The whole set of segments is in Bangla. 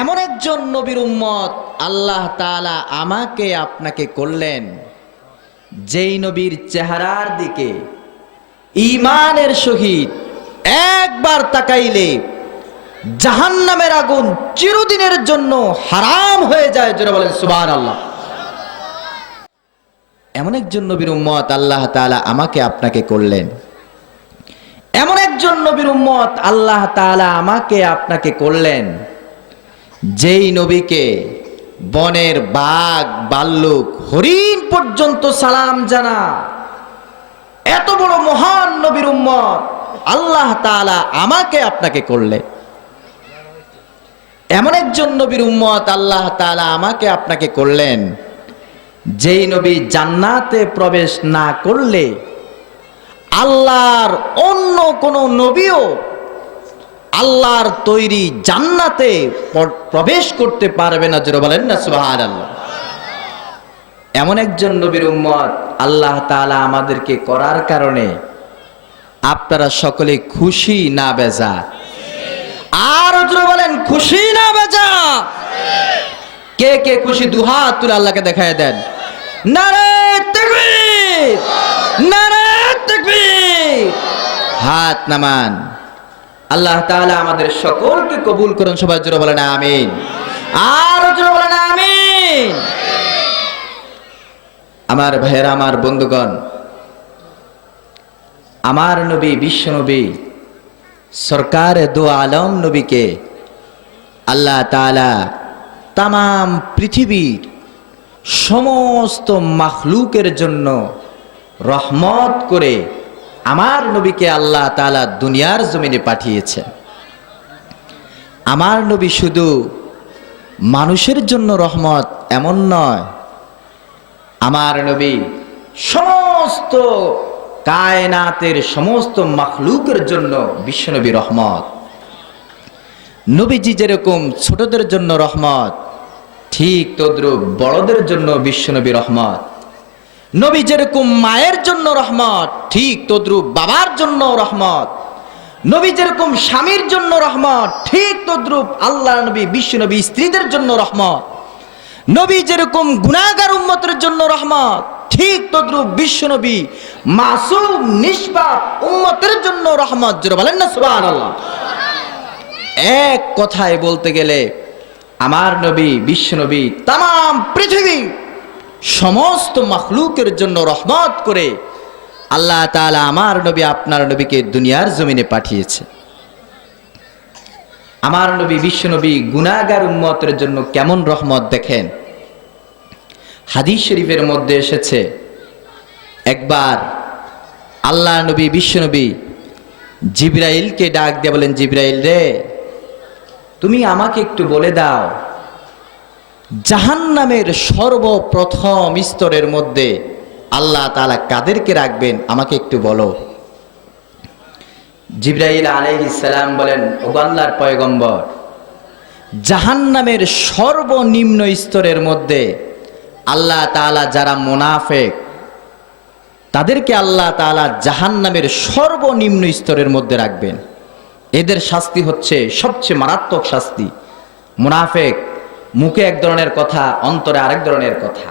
এমন একজন নবীর উম্মত আল্লাহ তাআলা আমাকে আপনাকে করলেন, যেই নবীর চেহারার দিকে ঈমানের সহিত একবার তাকাইলে জাহান্নামের আগুন চিরদিনের জন্য হারাম হয়ে যায়। যারা বলেন সুবহানাল্লাহ। এমন একজন নবীর উম্মত আল্লাহ তাআলা আমাকে আপনাকে করলেন, এমন একজন নবীর উম্মত আল্লাহ তাআলা আমাকে আপনাকে করলেন, যেই নবীকে বনের বাঘ, ভাল্লুক, হরিণ পর্যন্ত সালাম জানা এত বড় মহান নবীর উম্মত আল্লাহ তাআলা আমাকে আপনাকে করলেন। এমন একজন নবীর উম্মত আল্লাহ তাআলা আমাকে আপনাকে করলেন, যেই নবী জান্নাতে প্রবেশ না করলে আল্লাহর অন্য কোন নবীও আল্লাহর তৈরি জান্নাতে প্রবেশ করতে পারবে না। যারা বলেন না সুবহানাল্লাহ। এমন একজন নবীর উম্মত আল্লাহ তাআলা আমাদেরকে করার কারণে আপনারা সকলে খুশি না বেজা? আর যারা বলেন খুশি না বেজা? কে কে খুশি দুহাত তুলে আল্লাহকে দেখায় দেন। নারে তাকবীর, নারে তাকবীর। হাত নামান। আল্লাহ তাআলা আমাদের সকলকে কবুল করুন। সবাই জোরে বলেন আমিন। আর জোরে বলেন আমিন। আমার ভাইয়েরা, আমার বন্ধুগণ, আমার নবী বিশ্ব নবী সরকার দু আলম নবীকে আল্লাহ তাআলা তামাম পৃথিবীর সমস্ত মাখলুকের জন্য রহমত করে আমার নবীকে আল্লাহ তাআলা দুনিয়ার জমিনে পাঠিয়েছে। আমার নবী শুধু মানুষের জন্য রহমত এমন নয়, আমার নবী সমস্ত কায়নাতের সমস্ত মাখলুকের জন্য বিশ্বনবী রহমত। নবীজি যেরকম ছোটদের জন্য রহমত, ঠিক তদ্রুপ বড়দের জন্য বিশ্বনবী রহমত। নবী যেরকম মায়ের জন্য রহমত, ঠিক তদ্রুপ বাবার জন্য রহমত। নবী যেরকম স্বামীর জন্য রহমত, ঠিক তদ্রুপ আল্লাহ নবী বিশ্বনবী স্ত্রীদের জন্য রহমত। নবী যেরকম গুনাহগার উম্মতের জন্য রহমত, ঠিক তদ্রুপ বিশ্বনবী মাসুম নিষ্পাপ উম্মতের জন্য রহমত। যারা বলেন না সুবহানাল্লাহ। এক কথায় বলতে গেলে আমার নবী বিশ্বনবী তামাম পৃথিবী সমস্ত মাখলুকের জন্য রহমত করে আল্লাহ তাআলা আমার নবী আপনার নবীকে দুনিয়ার জমিনে পাঠিয়েছে। আমার নবী বিশ্বনবী গুনাহগার উম্মতের জন্য কেমন রহমত দেখেন। হাদিস শরীফের মধ্যে এসেছে, একবার আল্লাহ নবী বিশ্বনবী জিবরাইলকে ডাক দিয়ে বলেন, জিবরাইল রে, তুমি আমাকে একটু বলে দাও, জাহান্নামের সর্বপ্রথম স্তরের মধ্যে আল্লাহ তাআলা কাদেরকে রাখবেন আমাকে একটু বলো। জিবরাইল আলাইহিস সালাম বলেন, ও আল্লাহর পয়গম্বর, জাহান্নামের সর্বনিম্ন স্তরের মধ্যে আল্লাহ তাআলা যারা মুনাফিক তাদেরকে আল্লাহ তাআলা জাহান্নামের সর্বনিম্ন স্তরের মধ্যে রাখবেন। এদের শাস্তি হচ্ছে সবচেয়ে মারাত্মক শাস্তি। মুনাফিক মুখে এক ধরনের কথা, অন্তরে আরেক ধরনের কথা।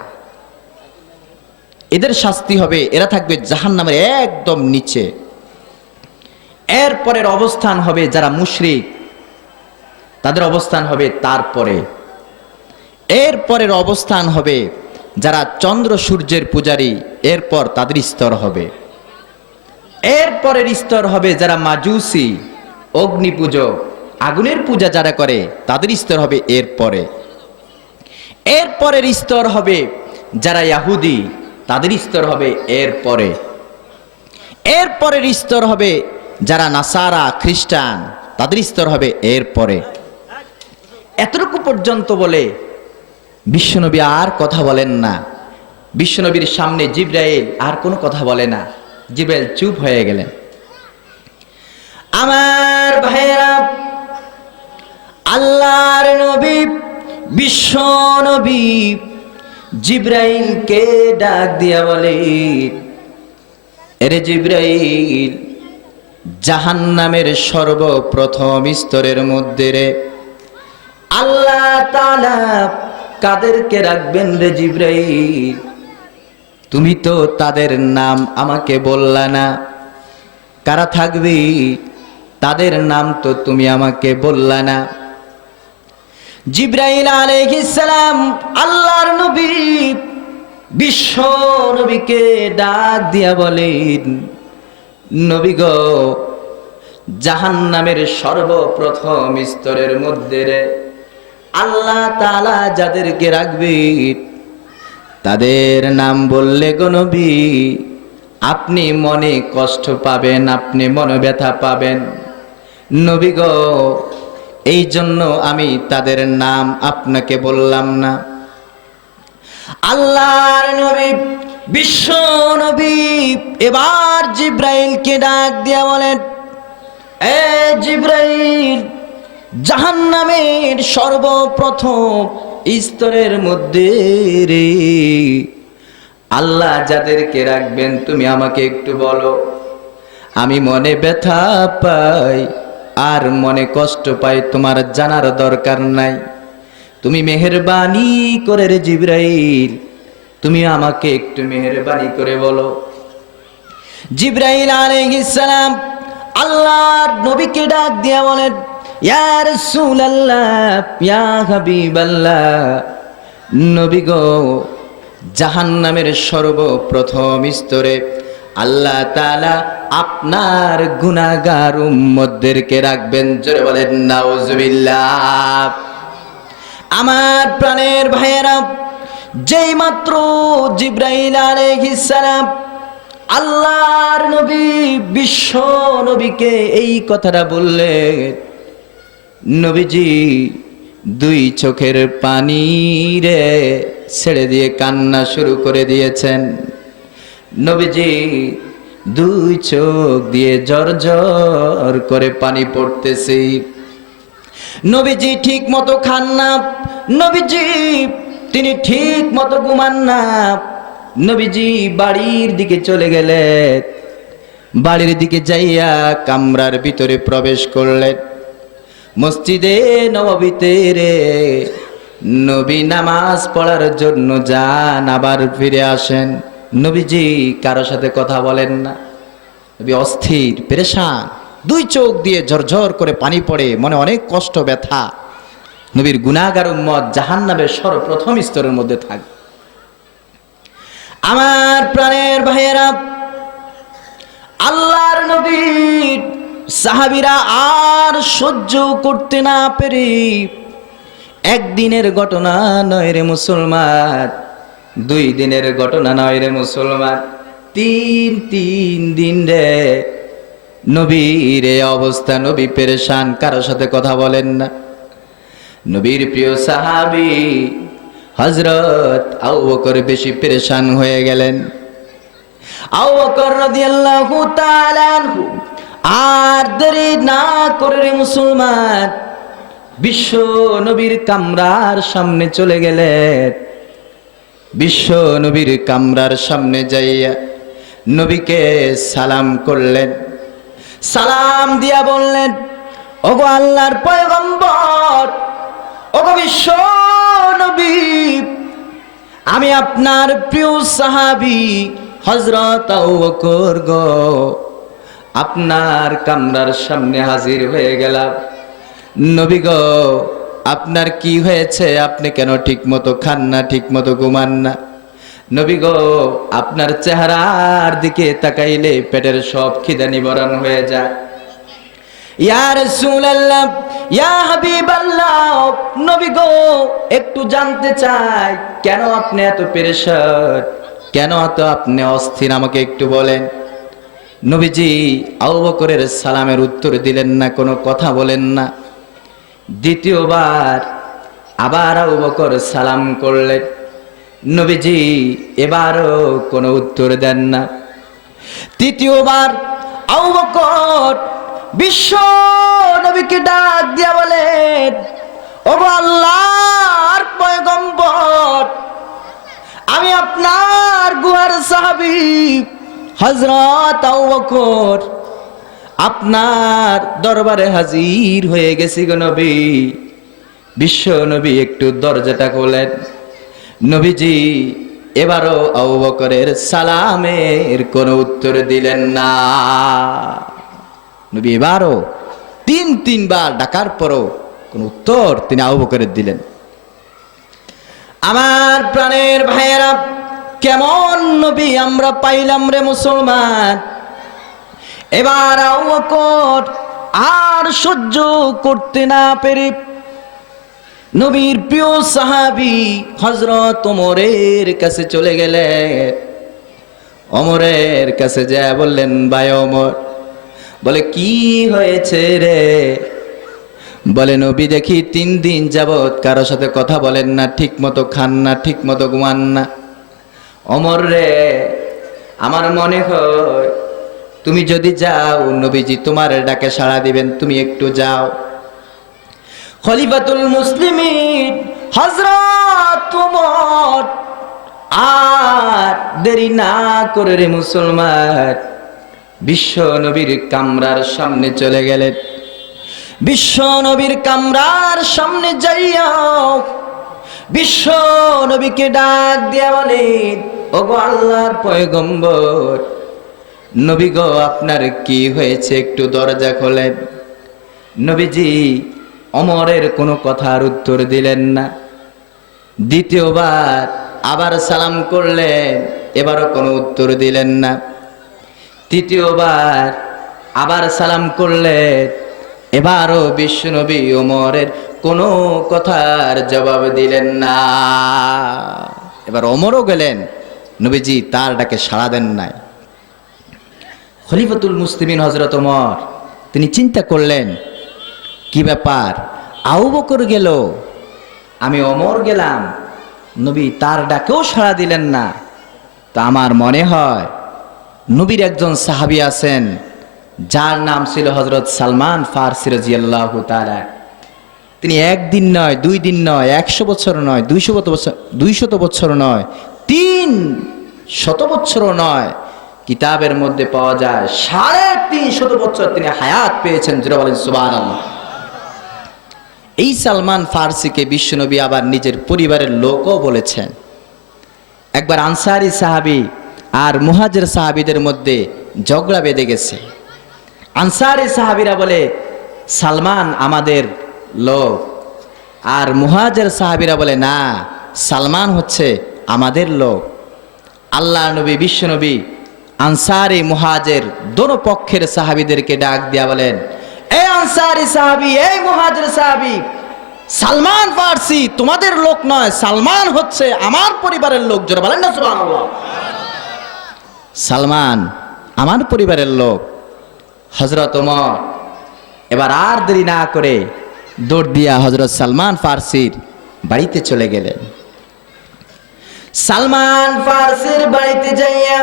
এদের শাস্তি হবে, এরা থাকবে জাহান্নামের একদম নিচে। এরপরের অবস্থান হবে যারা মুশরিক, তাদের অবস্থান হবে তারপরে। এরপরের অবস্থান হবে যারা চন্দ্র সূর্যের পূজারী, এরপর তাদের স্তর হবে। এরপরের স্তর হবে যারা মাজুসি, অগ্নি পূজক, আগুনের পূজা যারা করে, তাদের স্তর হবে এরপরে। এরপরের স্তর হবে যারা ইহুদি, তাদের স্তর হবে এরপরে। এরপরের স্তর হবে যারা নাসারা, খ্রিস্টান, তাদের স্তর হবে এরপরে। এতটুকু পর্যন্ত বলে বিশ্বনবী আর কথা বলেন না। বিশ্বনবীর সামনে জিবরাইল আর কোনো কথা বলে না। জিবরাইল চুপ হয়ে গেলেন। আমার ভাইয়েরা, আল্লাহর নবী বিশ্ব নবী জিবরাইলকে ডাক দিয়া বলে, এরে জিবরাইল, জাহান্নামের সর্বপ্রথম স্তরের মধ্যে রে আল্লাহ তাআলা কাদেরকে রাখবেন রে জিবরাইল? তুমি তো তাদের নাম আমাকে বললা না, কারা থাকবে তাদের নাম তো তুমি আমাকে বললা না। জিবরাইল আলাইহিস সালাম আল্লাহর নবী বিশ্ব নবীকে ডাক দিয়া বলেন, নবী গো, জাহান্নামের সর্বপ্রথম স্তরের মধ্যে রে আল্লাহ তাআলা যাদেরকে রাখবে তাদের নাম বললে গো নবী আপনি মনে কষ্ট পাবেন, আপনি মনে ব্যথা পাবেন। নবী গো, এই জন্য আমি তাদের নাম আপনাকে বললাম না। আল্লাহর নবী বিশ্ব নবী এবার জিবরাইলকে ডাক দিয়া বলেন, এ জিবরাইল, জাহান্নামের সর্বপ্রথম স্তরের মধ্যে রে আল্লাহ যাদেরকে রাখবেন তুমি আমাকে একটু বলো। আমি মনে ব্যথা পাই আর মনে কষ্ট পাই, তোমার জানার দরকার নাই। তুমি মেহেরবানি করে রে জিবরাইল, তুমি আমাকে একটু মেহেরবানি করে বলো। জিবরাইল আলাইহিস সালাম আল্লাহর নবীকে ডাক দিয়া বলেন, ইয়া রাসূলুল্লাহ, ইয়া হাবিবাল্লাহ, নবী গো, জাহান্নামের সর্বপ্রথম স্তরে আল্লাহ তাআলা আপনার গুনাহগার উম্মতদেরকে রাখবেন। জোরে বলেন নাউজুবিল্লাহ। আমার প্রাণের ভাইয়েরা, যেই মাত্র জিবরাইল আলাইহিস সালাম আল্লাহর নবী বিশ্ব নবীকে এই কথাটা বললেন, নবীজি দুই চোখের পানি রে ছেড়ে দিয়ে কান্না শুরু করে দিয়েছেন। নবীজি দুই চোখ দিয়ে ঝর ঝর করে পানি পড়তেছে। নবীজি ঠিক মতো খান না, নবীজি তিনি ঠিক মতো ঘুমান না। নবীজি বাড়ির দিকে চলে গেলেন, বাড়ির দিকে যাইয়া কামরার ভিতরে প্রবেশ করলেন। মসজিদে নববীতে রে নবী নামাজ পড়ার জন্য যান, আবার ফিরে আসেন। নবীজি কারো সাথে কথা বলেন না, নবী অস্থির পেরেশান, দুই চোখ দিয়ে ঝরঝর করে পানি পড়ে, মনে অনেক কষ্ট ব্যথা। নবীর গুনাহগার উম্মত জাহান্নামের সর্বপ্রথম স্তরের মধ্যে থাকে। আমার প্রাণের ভাইয়েরা, আল্লাহর নবীর সাহাবীরা আর সহ্য করতে না পেরে, একদিনের ঘটনা নয় রে মুসলমান, 2 দিনের ঘটনা নয় রে মুসলমান, 3 দিন রে নবীর এই অবস্থা। নবী পেরেশান, কারোর সাথে কথা বলেন না। নবীর প্রিয় সাহাবী হযরত আবু বকর বেশি পেরেশান হয়ে গেলেন। আবু বকর রাদিয়াল্লাহু তাআলা আনহু আর দেরি না করে রে মুসলমান বিশ্ব নবীর কামরার সামনে চলে গেলেন। বিশ্ব নবীর কামরার সামনে যাইয়া নবীকে সালাম করলেন। সালাম দিয়া বললেন, ওগো আল্লাহর পয়গম্বর, ওগো বিশ্ব নবী, আমি আপনার প্রিয় সাহাবী হযরত আবু বকর গো, আপনার কামরার সামনে হাজির হয়ে গেলাম। নবী গো, আপনার কি হয়েছে? আপনি কেন ঠিক মতো খান না, ঠিক মতো ঘুমান না? নবী গো, আপনার চেহারার দিকে তাকাইলে পেটের সব খিদা নিবারণ হয়ে যায়। ইয়া রাসূলুল্লাহ, ইয়া হাবিবাল্লাহ, নবী গো, একটু জানতে চাই কেন আপনি এত পেরেশান, কেন এত আপনি অস্থির, আমাকে একটু বলেন। নবীজি আবু বকরের সালামের উত্তর দিলেন না, কোনো কথা বলেন না। দ্বিতীয়বার আবার আবু বকর সালাম করলেন। নবীজি এবারও কোনো উত্তর দেন না। তৃতীয়বার আবু বকর বিশ্ব নবীকে ডাক দিয়া বলেন, ওগো আল্লাহর পয়গম্বর, আমি আপনার গুহার সাহাবী হযরত আবু বকর আপনার দরবারে হাজির হয়ে গেছি গো নবী। বিশ্ব নবী একটু দরজাটা খোলেন। নবীজি এবারও আবু বকরের সালামের কোনো উত্তর দিলেন না। নবী এবারও তিনবার ডাকার পরও কোন উত্তর তিনি আবু বকরের দিলেন। আমার প্রাণের ভাইয়েরা, কেমন নবী আমরা পাইলাম রে মুসলমান। এবার আবু বকর আর সহ্য করতে না পেরে নবীর প্রিয় সাহাবী হযরত ওমরের কাছে চলে গেলেন। ওমরের কাছে যা বললেন, ভাই ওমর, বলে কি হয়েছে রে? বলে নবী দেখি 3 দিন যাবত কারো সাথে কথা বলেন না, ঠিক মতো খান না, ঠিক মতো ঘুমান না। ওমর রে, আমার মনে হয় তুমি যদি যাও নবীজি তোমার ডাকে সাড়া দিবেন, তুমি একটু যাও। খলিফাতুল মুসলিমিন হযরত ওমর আর দেরি না করে রে মুসলমান বিশ্ব নবীর কামরার সামনে চলে গেলেন। বিশ্ব নবীর কামরার সামনে যাইয়া বিশ্ব নবীকে ডাক দিয়া বলেন, ওগো আল্লাহর পয়গম্বর, নবী গো আপনার কি হয়েছে, একটু দরজা খোলেন। নবীজি ওমরের কোনো কথার উত্তর দিলেন না। দ্বিতীয়বার আবার সালাম করলেন, এবারও কোনো উত্তর দিলেন না। তৃতীয়বার আবার সালাম করলেন, এবারও বিশ্বনবী ওমরের কোনো কথার জবাব দিলেন না। এবার ওমরও গেলেন, নবীজি তার ডাকে সাড়া দেন নাই। খলিফাতুল মুসলিমিন হযরত ওমর তিনি চিন্তা করলেন, কি ব্যাপার, আবু বকর গেল, আমি ওমর গেলাম, নবী তার ডাকেও সাড়া দিলেন না। তা আমার মনে হয় নবীর একজন সাহাবী আছেন যার নাম ছিল হযরত সালমান ফারসি রাদিয়াল্লাহু তাআলা। তিনি 1 দিন নয়, 2 দিন নয়, 100 বছর নয়, 200 বছর নয়, 300 বছরও নয়, কিতাবের মধ্যে পাওয়া যায় 350 বছর তিনি হায়াত পেয়েছেন। যারা বলেন সুবহানাল্লাহ। এই সালমান ফারসিকে বিশ্বনবী আবার নিজের পরিবারের লোকও বলেছেন। একবার আনসারী সাহাবী আর মুহাজির সাহাবীদের মধ্যে ঝগড়া বেঁধে গেছে। আনসারী সাহাবীরা বলে সালমান আমাদের লোক, আর মুহাজির সাহাবীরা বলে না, সালমান হচ্ছে আমাদের লোক। আল্লাহ নবী বিশ্বনবী আনসারী মুহাজির দোনো পক্ষের সাহাবীদেরকে ডাক দিয়া বলেন, এই আনসারী সাহাবী, এই মুহাজির সাহাবী, সালমান ফারসি তোমাদের লোক নয়, সালমান হচ্ছে আমার পরিবারের লোক। যারা বলেন না সুবহানাল্লাহ। সালমান আমার পরিবারের লোক। হযরত ওমর এবার আর দেরি না করে দৌড় দিয়া হযরত সালমান ফারসির বাড়িতে চলে গেলেন। সালমান ফারসির বাড়িতে যাইয়া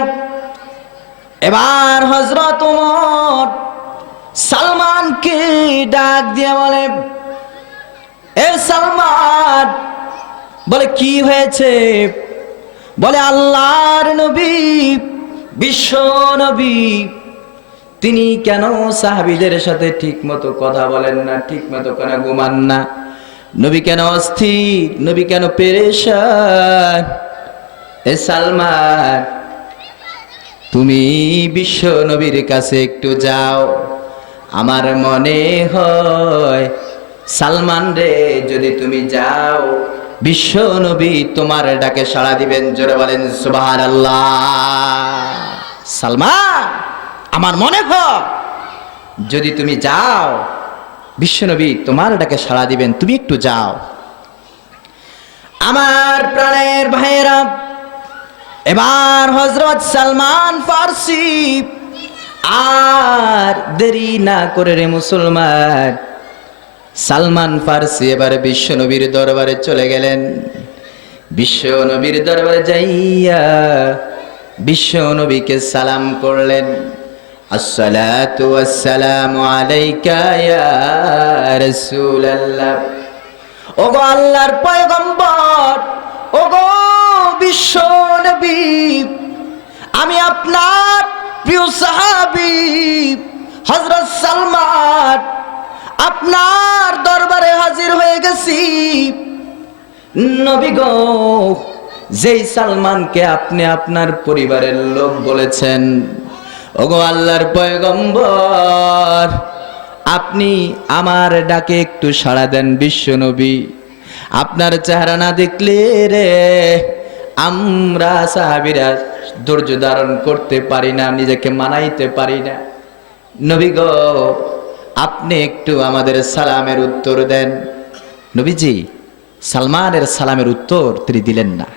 এবার হযরত ওমর সালমানকে ডাক দিয়া বলে, এ সালমান, বলে কি হয়েছে? বলে আল্লাহর নবী বিশ্ব নবী তিনি কেন সাহাবীদের সাথে ঠিক মতো কথা বলেন না, ঠিক মতো কেন ঘুমান না? নবী কেন অস্থির, নবী কেন পেরেশান? এ সালমান, তুমি বিশ্ব নবীর কাছে একটু যাও। আমার মনে হয় সালমান রে, যদি তুমি যাও বিশ্ব নবী তোমার ডাকে সাড়া দিবেন। জোরে বলেন সুবহানাল্লাহ। সালমান, আমার মনে হয় যদি তুমি যাও বিশ্ব নবী তোমার ডাকে সাড়া দিবেন, তুমি একটু যাও। আমার প্রাণের ভাইয়েরা, এবার হযরত সালমান ফারসি আর দেরি না করে রে মুসলমান, সালমান ফারসি এবার বিশ্ব নবীর দরবারে চলে গেলেন। বিশ্ব নবীর দরবারে যাইয়া বিশ্ব নবীকে সালাম করলেন, আসসালাতু ওয়াসসালামু আলাইকা ইয়া রাসূলুল্লাহ। ওগো আল্লাহর পয়গম্বর, ওগো বিশ্ব নবী, আমি আপনার প্রিয় সাহাবী হযরত সালমান, আপনার দরবারে হাজির হয়ে গেছি নবী গো। যেই সালমানকে আপনি আপনার পরিবারের লোক বলেছেন, ওগো আল্লাহর পয়গম্বর, আপনি আমার ডাকে একটু সাড়া দেন বিশ্ব নবী। আপনার চেহারা না দেখলে রে আমরা সাহাবীরা ধৈর্য ধারণ করতে পারি না, নিজেকে মানাইতে পারি না। নবী গো, আপনি একটু আমাদের সালামের উত্তর দেন। নবীজি সালমানের সালামের উত্তর তিনি দিলেন না।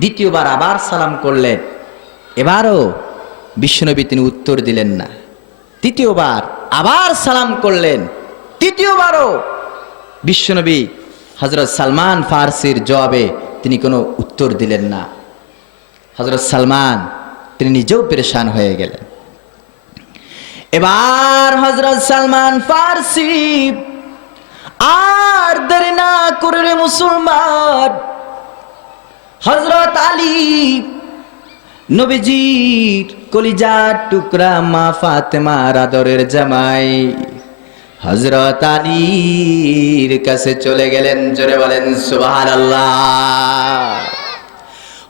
দ্বিতীয়বার আবার সালাম করলেন, এবারও বিশ্বনবী তিনি উত্তর দিলেন না। তৃতীয়বার আবার সালাম করলেন, তৃতীয়বারও বিশ্বনবী হযরত সালমান ফারসির জবাবে তিনি কোনো উত্তর দিলেন না। হযরত সালমান তিনি নিজেও পেরেশান হয়ে গেলেন। এবার হযরত সালমান ফারসি আর দেরি না করে রে মুসলমান, হযরত আলী নবীজির কলিজার টুকরা মা ফাতেমার আদরের জামাই হযরত আলীর কাছে চলে গেলেন। জোরে বলেন সুবহানাল্লাহ।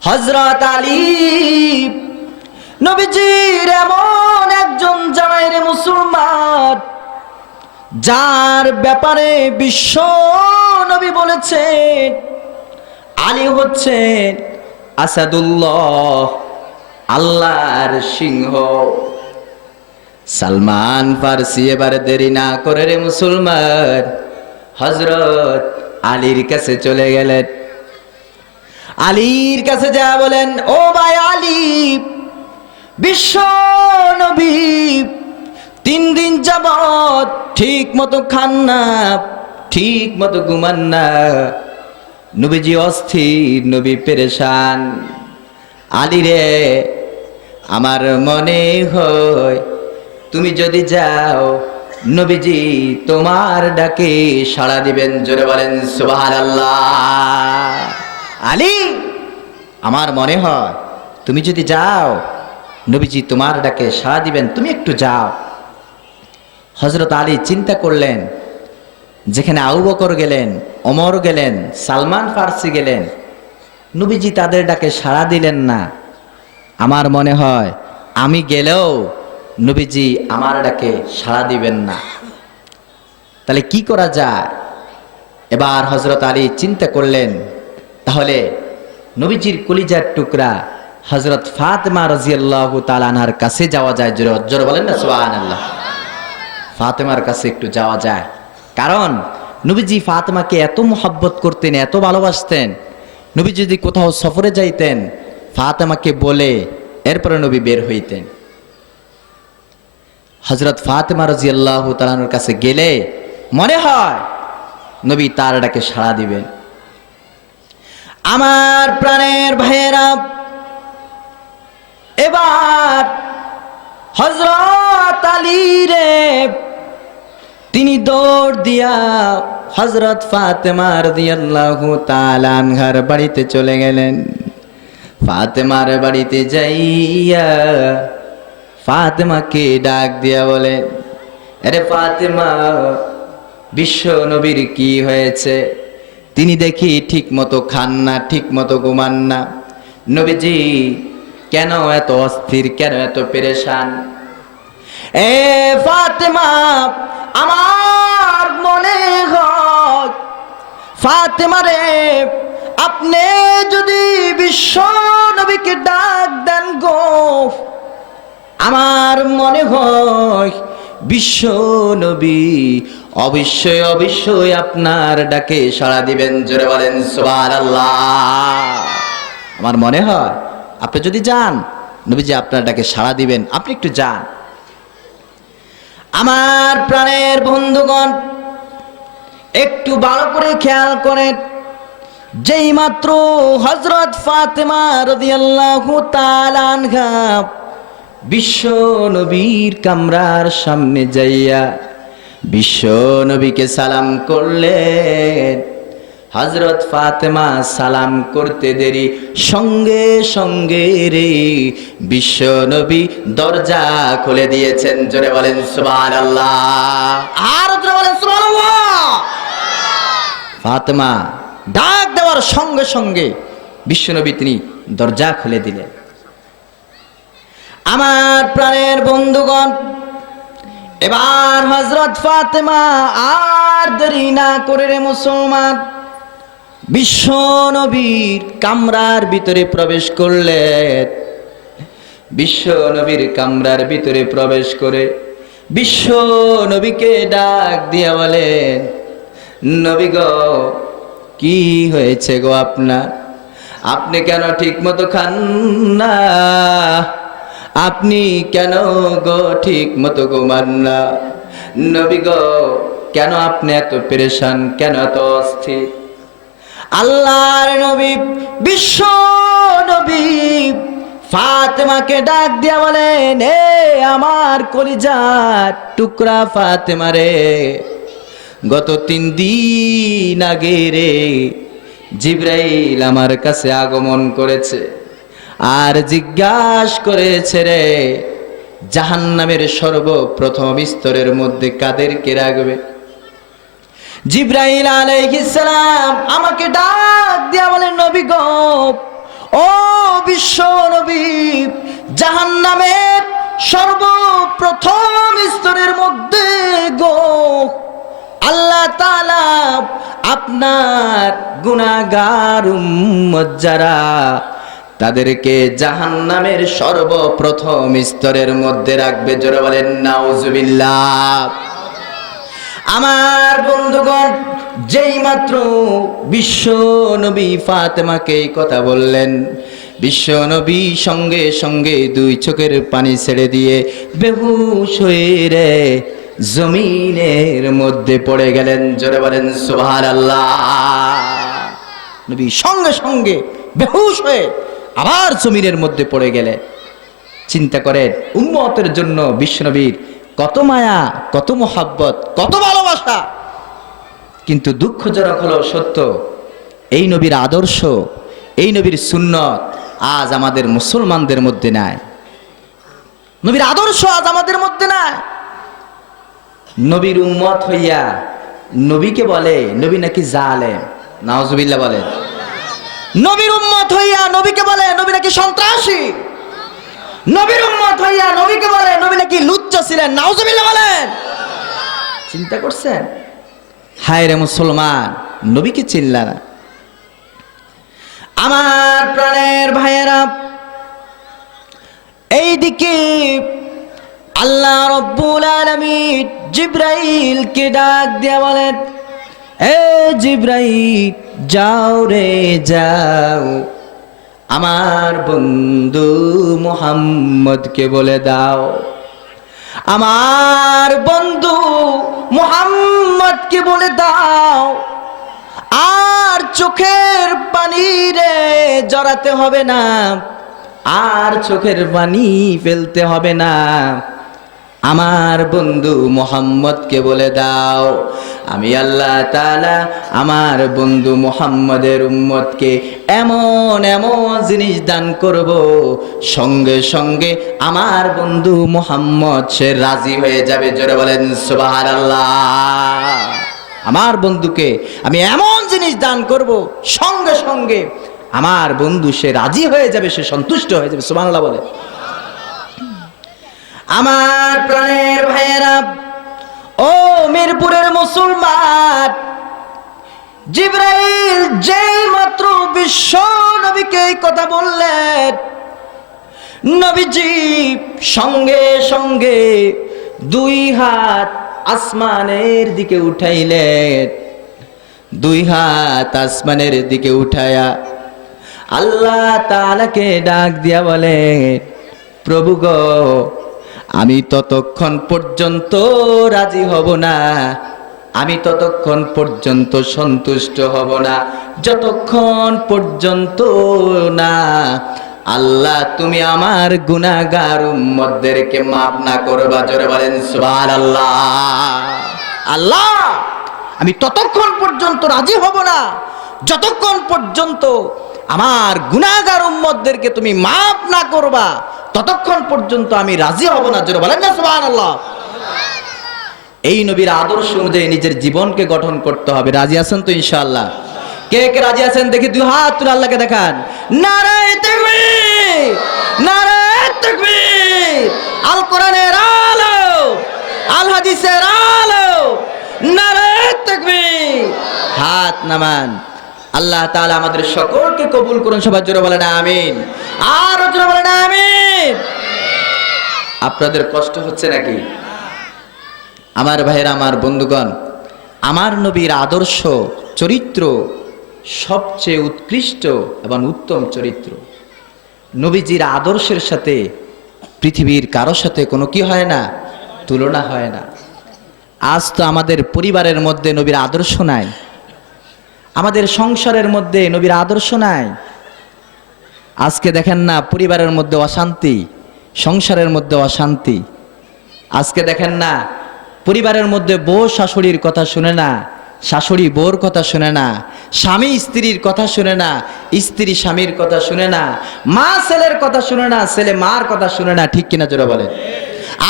হযরত আলী নবীজির এমন একজন জামাই রে মুসলমান, যার ব্যাপারে বিশ্ব নবী বলেছেন আলী হচ্ছেন আসাদুল্লাহ, আল্লাহর সিংহ। সালমান ফারসি এবার দেরি না করে রে মুসলমান হযরত আলীর কাছে চলে গেলেন। আলীর কাছে যা বলেন, ও ভাই আলী, বিশ্ব নবী 3 দিন যাবত ঠিক মতো খান না, ঠিক মতো ঘুমান না, নবীজি অস্থির, নবী পেরেশান। আলী রে, আমার মনে হয় তুমি যদি যাও নবীজি তোমার ডাকে সাড়া দিবেন। জোরে বলেন সুবহানাল্লাহ। আলী, আমার মনে হয় তুমি যদি যাও নবীজি তোমার ডাকে সাড়া দিবেন, তুমি একটু যাও। হযরত আলী চিন্তা করলেন, যেখানে আবু বকর গেলেন, ওমর গেলেন, সালমান ফারসি গেলেন, নবীজি তাদের ডাকে সাড়া দিলেন না, আমার মনে হয় আমি গেলেও নবীজি আমার ডাকে সাড়া দিবেন না। তাহলে কি করা যায়? এবার হযরত আলী চিন্তা করলেন, তাহলে নবীজির কলিজার টুকরা হযরত ফাতেমা রাদিয়াল্লাহু তাআলা আনহার কাছে যাওয়া যায়। জোরে বলেন না সুবহানাল্লাহ। ফাতেমার কাছে একটু যাওয়া যায়, কারণ নবীজি ফাতেমাকে এত মোহাব্বত করতেন, এত ভালোবাসতেন। নবী যদি কোথাও সফরে যাইতেন ফাতেমাকে বলে এরপরে নবী বের হইতেন। হযরত ফাতেমা রাদিয়াল্লাহু তাআলার কাছে গেলে মনে হয় নবী তার ডাকে সাড়া দিবেন। আমার প্রাণের ভাইয়েরা, এবার হযরত আলী রে তিনি দৌড় দিয়া হযরত ফাতেমা রাদিয়াল্লাহু তাআলা আনহার বাড়িতে চলে গেলেন। ফাতেমার বাড়িতে যাইয়া ফাতেমাকে ডাক দিয়া বলে, আরে ফাতেমা, বিশ্ব নবীর কি হয়েছে? তিনি দেখি ঠিক মতো খান না, ঠিক মতো ঘুমান না, নবীজি কেন এত অস্থির, কেন এত পেরেশান? এ ফাতেমা, আমার মনে হয় ফাতেমা রে, আপনি যদি বিশ্ব নবীকে ডাক দেন গো, আমার মনে হয় বিশ্ব নবী অবশ্যই অবশ্যই আপনার ডাকে সাড়া দিবেন। জোরে বলেন সুবহানাল্লাহ। আমার মনে হয় আপনি যদি যান নবীজি আপনার ডাকে সাড়া দিবেন, আপনি একটু যান। আমার প্রাণের বন্ধুগণ, একটু ভালো করে খেয়াল করেন, যেই মাত্র হযরত ফাতেমা রাদিয়াল্লাহু তাআলা আনহা বিশ্ব নবীর কামরার সামনে যাইয়া বিশ্ব নবীকে সালাম করলেন, হযরত ফাতেমা সালাম করতে দেরি, সঙ্গে সঙ্গে রে বিশ্ব নবী দরজা খুলে দিয়েছেন। জোরে বলেন সুবহানাল্লাহ, আর জোরে বলেন সুবহানাল্লাহ। ফাতেমা ডাক দেওয়ার সঙ্গে সঙ্গে বিশ্বনবী তিনি দরজা খুলে দিলেন। আমার প্রাণের বন্ধুগণ, এবার হযরত ফাতেমা আর দেরি না করে রে মুসলমান বিশ্ব নবীর কামরার ভিতরে প্রবেশ করলেন। বিশ্ব নবীর কামরার ভিতরে প্রবেশ করে বিশ্ব নবীকে ডাক দিয়া বলেন, নবী গো, কি হয়েছে গো আপনার? আপনি কেন ঠিক মতো খান না? আপনি কেন গো ঠিক মতো ঘুমান না? নবী গো, কেন আপনি এত পেরেশান, কেন এত অস্থির? আল্লাহর নবী বিশ্ব নবী ফাতেমাকে ডাক দিয়া বলেন, এ আমার কলিজার টুকরা ফাতেমা রে, গত 3 দিন আগে রে জিবরাইল আমার কাছে আগমন করেছে আর জিজ্ঞাসা করেছে রে, জাহান্নামের সর্বপ্রথম স্তরের মধ্যে কাদেরকে রাখবে? জিবরাইল আলাইহিস সালাম আমাকে ডাক দিয়া বলেন, নবী গো, ও বিশ্ব নবী, জাহান্নামের সর্বপ্রথম স্তরের মধ্যে গো আল্লাহ তাআলা আপনার গুনাহগার উম্মত যারা, তাদেরকে জাহান্নামের সর্বপ্রথম স্তরের মধ্যে রাখবে। জোরে বলেন নাউজুবিল্লাহ। আমার বন্ধুগণ, যেই মাত্র বিশ্ব নবী ফাতেমাকে এই কথা বললেন, বিশ্ব নবী সঙ্গে সঙ্গে 2 চোখের পানি ছেড়ে দিয়ে বেহুশ হয়ে রে জমিনের মধ্যে পড়ে গেলেন। জোরে বলেন সুবহানাল্লাহ। নবী সঙ্গে সঙ্গে বেহুশ হয়ে আবার জমিনের মধ্যে পড়ে গেলেন। চিন্তা করেন, উম্মতের জন্য বিশ্বনবীর কত মায়া, কত মোহাব্বত, কত ভালোবাসা। কিন্তু দুঃখজনক হলো সত্য, এই নবীর আদর্শ, এই নবীর সুন্নত আজ আমাদের মুসলমানদের মধ্যে নাই। নবীর আদর্শ আজ আমাদের মধ্যে নাই। নবীর উম্মত হইয়া নবীকে বলে নবী নাকি জালেম। নাউজুবিল্লাহ বলেন। নবীর উম্মত হইয়া নবীকে বলে নবী নাকি সন্ত্রাসী। নবীর উম্মত হইয়া নবীকে বলে নবী নাকি লুচ্চা ছিলেন। নাউজুবিল্লাহ বলেন। চিন্তা করছেন? হায় রে মুসলমান, নবীকে চিনলা না। আমার প্রাণের ভাইয়েরা, এইদিকে আল্লাহ রব্বুল আলামিন জিবরাইলকে ডাক দিয়া বলেন, এ জিবরাইল, যাও রে যাও, আমার বন্ধু মুহাম্মদকে বলে দাও, আমার বন্ধু মুহাম্মদকে বলে দাও, আর চোখের পানি রে জড়াতে হবে না, আর চোখের পানি ফেলতে হবে না, আমার বন্ধু মুহাম্মদকে বলে দাও, আমি আল্লাহ তাআলা আমার বন্ধু মুহাম্মদের উম্মতকে এমন এমন জিনিস দান করব, সঙ্গে সঙ্গে আমার বন্ধু মুহাম্মদ সে রাজি হয়ে যাবে। জোরে বলেন সুবহানাল্লাহ। আমার বন্ধুকে আমি এমন জিনিস দান করব, সঙ্গে সঙ্গে আমার বন্ধু সে রাজি হয়ে যাবে, সে সন্তুষ্ট হয়ে যাবে। সুবহানাল্লাহ বলে। আমার প্রাণের ভাইয়েরা, ও মিরপুরের মুসলমান, জিবরাইল যেই মাত্র বিশ্ব নবীকে এই কথা বললেন, নবীজি সঙ্গে সঙ্গে 2 হাত আসমানের দিকে উঠাইলেন। 2 হাত আসমানের দিকে উঠায়া আল্লাহ তাআলাকে ডাক দিয়া বলেন, প্রভু গো, আমি ততক্ষণ পর্যন্ত রাজি হব না, আমি ততক্ষণ পর্যন্ত সন্তুষ্ট হব না, যতক্ষণ পর্যন্ত না আল্লাহ তুমি আমার গুনাহগার উম্মতদেরকে মাফ না করবা। জোরে বলেন সুবহানাল্লাহ। আল্লাহ, আমি ততক্ষণ পর্যন্ত রাজি হব না যতক্ষণ পর্যন্ত আমার গুনাহগার উম্মতদেরকে তুমি মাফ না করবা ততক্ষণ পর্যন্ত আমি রাজি হব না। জোরে বলেন না সুবহানাল্লাহ। এই নবীর আদর্শ অনুযায়ী নিজের জীবনকে গঠন করতে হবে। রাজি আছেন তো ইনশাআল্লাহ? কে কে রাজি আছেন দেখি দুই হাত তুলে আল্লাহকে দেখান। নারায়ে তাকবীর, নারায়ে তাকবীর। আল কোরআনের আলো, আল হাদিসের আলো, নারায়ে তাকবীর। হাত নামান। আল্লাহ তাআলা আমাদের সকলকে কবুল করুন। সবাই জোরে বলেন আমিন। আর জোরে বলেন আমিন। আপনাদের কষ্ট হচ্ছে নাকি? আমার ভাইয়েরা, আমার বন্ধুগণ, আমার নবীর আদর্শ চরিত্র সবচেয়ে উৎকৃষ্ট এবং উত্তম চরিত্র। নবীজির আদর্শের সাথে পৃথিবীর কারোর সাথে কোনো কি হয় না, তুলনা হয় না। আজ তো আমাদের পরিবারের মধ্যে নবীর আদর্শ নাই, আমাদের সংসারের মধ্যে নবীর আদর্শ নাই। আজকে দেখেন না পরিবারের মধ্যে অশান্তি, সংসারের মধ্যে অশান্তি। আজকে দেখেন না পরিবারের মধ্যে বউ শাশুড়ির কথা শুনে না, শাশুড়ি বউর কথা শুনে না, স্বামী স্ত্রীর কথা শুনে না, স্ত্রী স্বামীর কথা শুনে না, মা ছেলের কথা শুনে না, ছেলে মার কথা শুনে না। ঠিক কিনা জোরে বলেন,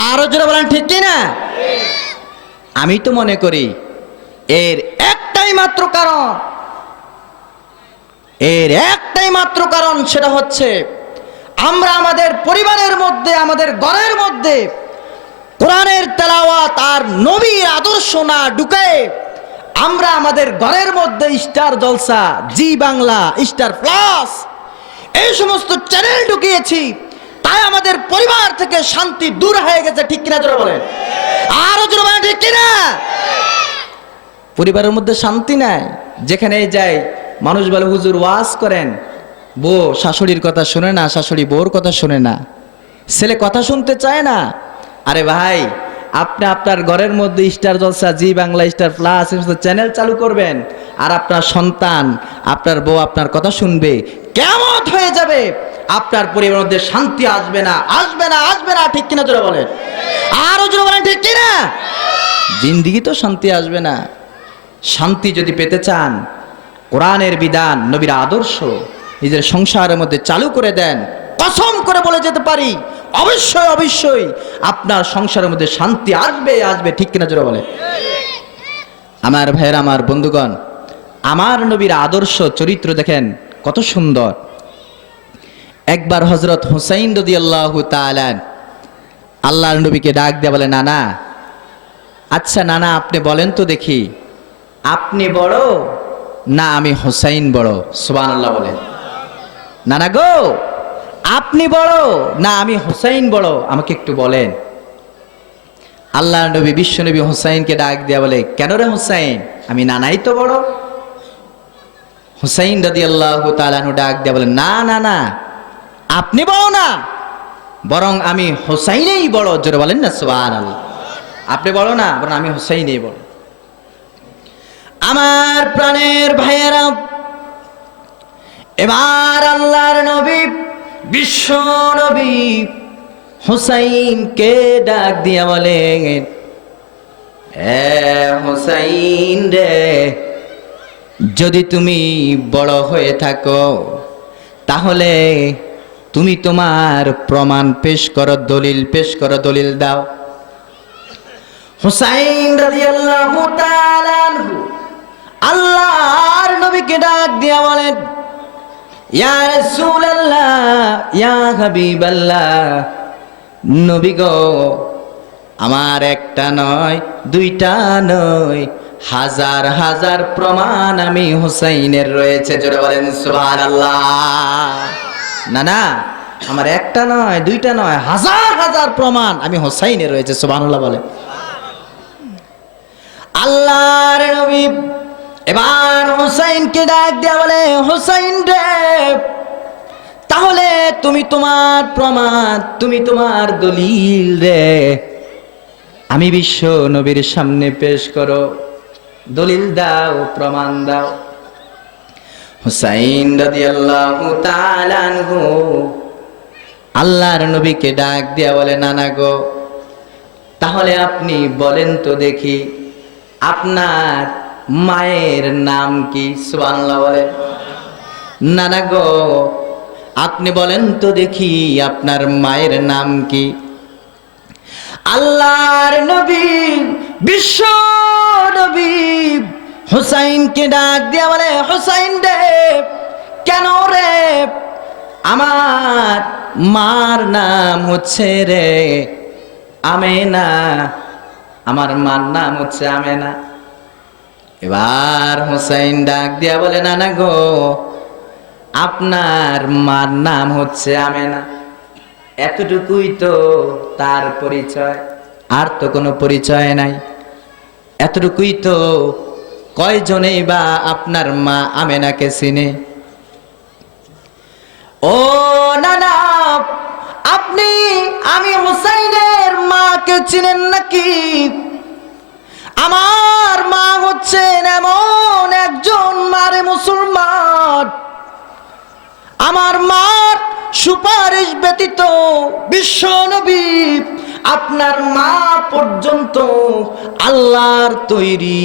আরো জোরে বলেন ঠিক কিনা? আমি তো মনে করি এর একটাই মাত্র কারণ, এর একটাই মাত্র কারণ, সেটা হচ্ছে আমরা আমাদের পরিবারের মধ্যে, আমাদের ঘরের মধ্যে কোরআনের তেলাওয়াত আর নবীর আদর্শ না ঢুকায়ে আমরা আমাদের ঘরের মধ্যে স্টার জলসা, জি বাংলা, স্টার প্লাস এই সমস্ত চ্যানেল ঢুকিয়েছি। তাই আমাদের পরিবার থেকে শান্তি দূর হয়ে গেছে। ঠিক কিনা জোরে বলেন, আরো জোরে বলেন ঠিক কিনা? পরিবারের মধ্যে শান্তি নাই। যেখানে যাই মানুষ বলে হুজুর ওয়াজ করেন, বউ শাশুড়ির কথা শুনে না, শাশুড়ি বউর কথা শুনে না, ছেলে কথা শুনতে চায় না। আরে ভাই, আপনি আপনার ঘরের মধ্যে স্টার জলসা, জি বাংলা, স্টার প্লাস চ্যানেল চালু করবেন, আর আপনার সন্তান, আপনার বউ আপনার কথা শুনবে, কিয়ামত হয়ে যাবে। আপনার পরিবারের মধ্যে শান্তি আসবে না, আসবে না, আসবে না। ঠিক কিনা জোরে বলেন, আরো জোরে বলেন ঠিক কিনা? জিন্দেগি তো শান্তি আসবে না। শান্তি যদি পেতে চান, কোরআনের বিধান, নবীর আদর্শ নিজের সংসারের মধ্যে চালু করে দেন। কসম করে বলে যেতে পারি, অবশ্যই অবশ্যই আপনার সংসারের মধ্যে শান্তি আসবে, আসবে। ঠিক কিনা জোরে বলে? আমার ভাইয়ের, আমার বন্ধুগণ, আমার নবীর আদর্শ চরিত্র দেখেন কত সুন্দর। একবার হযরত হুসাইন রাদিয়াল্লাহু তাআলা আল্লাহর নবীকে ডাক দিয়ে বলে, নানা, আচ্ছা নানা, আপনি বলেন তো দেখি, আপনি বড় না আমি হুসাইন বড়? সুবহানাল্লাহ বলেন। নানা গো, আপনি বড় না আমি হুসাইন বড়, আমাকে একটু বলেন। আল্লাহর নবী, বিশ্ব নবী হুসাইনকে ডাক দিয়া বলে, কেন রে হুসাইন, আমি নানাই তো বড়। হুসাইন রাদিয়াল্লাহু তাআলা আনহু ডাক দিয়া বলে, না না না, আপনি বড় না, বরং আমি হুসাইনই বড়। জোরে বলেন না সুবহানাল্লাহ। আপনি বড় না, বরং আমি হুসাইনই বড়। আমার প্রাণের ভাইয়েরা, এবার আল্লাহর নবী, বিশ্ব নবী হুসাইনকে ডাক দিয়া বলেন, এ হুসাইন রে, যদি তুমি বড় হয়ে থাকো তাহলে তুমি তোমার প্রমাণ পেশ করো, দলিল পেশ করো, দলিল দাও। হুসাইন রাদিয়াল্লাহু তাআলা আনহু আল্লাহর নবীকে ডাক দিয়া বলেন, ইয়া রাসূলুল্লাহ, ইয়া হাবিবাল্লাহ, নবী গো, আমার একটা নয়, দুইটা নয়, হাজার হাজার প্রমাণ আমি হুসাইনের রয়েছে। জোরে বলেন সুবহানাল্লাহ। না না, আমার একটা নয়, দুইটা নয়, হাজার হাজার প্রমাণ আমি হুসাইনের রয়েছে। সুবহানাল্লাহ বলে। আল্লাহর নবী এবার হুসাইনকে ডাক দিয়া বলে, হুসাইন রে, তাহলে তুমি তোমার প্রমাণ, তুমি তোমার দলিল রে আমি বিশ্ব নবীর সামনে পেশ করো, দলিল দাও, প্রমাণ দাও। হুসাইন রাদিয়াল্লাহু তাআলা আনহু আল্লাহর নবীকে ডাক দিয়া বলে, নানা গো, তাহলে আপনি বলেন তো দেখি, আপনার মায়ের নাম কি? সুবহানাল্লাহ বলেন। নানা গো, আপনি বলেন তো দেখি আপনার মায়ের নাম কি? আল্লাহর নবী, বিশ্ব নবী হুসাইনকে ডাক দিয়া বলে, হুসাইন রে, কেন রে? আমার মার নাম হচ্ছে রে আমেনা, আমার মার নাম হচ্ছে আমেনা। এবার হুসাইন ডাক দিয়া বলে, নানা গো, আপনার মার নাম হচ্ছে আমেনা, এতটুকুই তো তার পরিচয়, আর তো কোনো পরিচয় নাই। এতটুকুই তো, কয়জনেই বা আপনার মা আমেনাকে চিনে? ও নানা, আপনি আমি হুসাইনের মাকে চিনেন নাকি? আমার মা হচ্ছেন এমন একজন মারে মুসলমান, আমার মার সুপারিশ ব্যতীত বিশ্ব নবী আপনার মা পর্যন্ত আল্লাহর তৈরি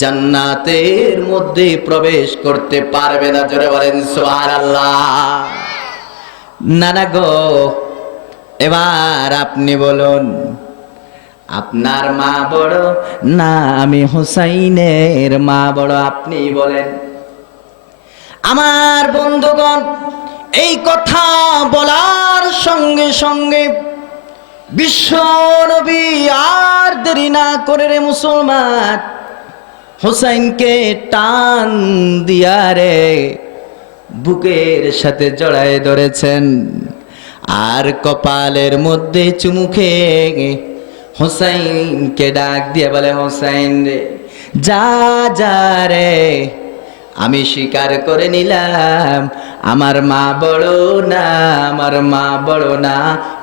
জান্নাতের মধ্যে প্রবেশ করতে পারবে না। জোরে বলেন সুবহানাল্লাহ। নানা গো, এবার আপনি বলুন, আপনার মা বড় না আমি হুসাইনের মা বড়? আপনি বলেন। আমার বন্ধুগণ, এই কথা বলার সঙ্গে সঙ্গে বিশ্ব নবী আর দেরি না করে রে মুসলমান, হুসাইনকে টান দিয়া রে বুকের সাথে জড়ায় ধরেছেন, আর কপালের মধ্যে চুমু খেয়ে হুসাইনকে ডাক দিয়ে বলে, হুসাইন রে, যা যা রে, আমি স্বীকার করে নিলাম আমার মা বড় না, আমার মা বড় না,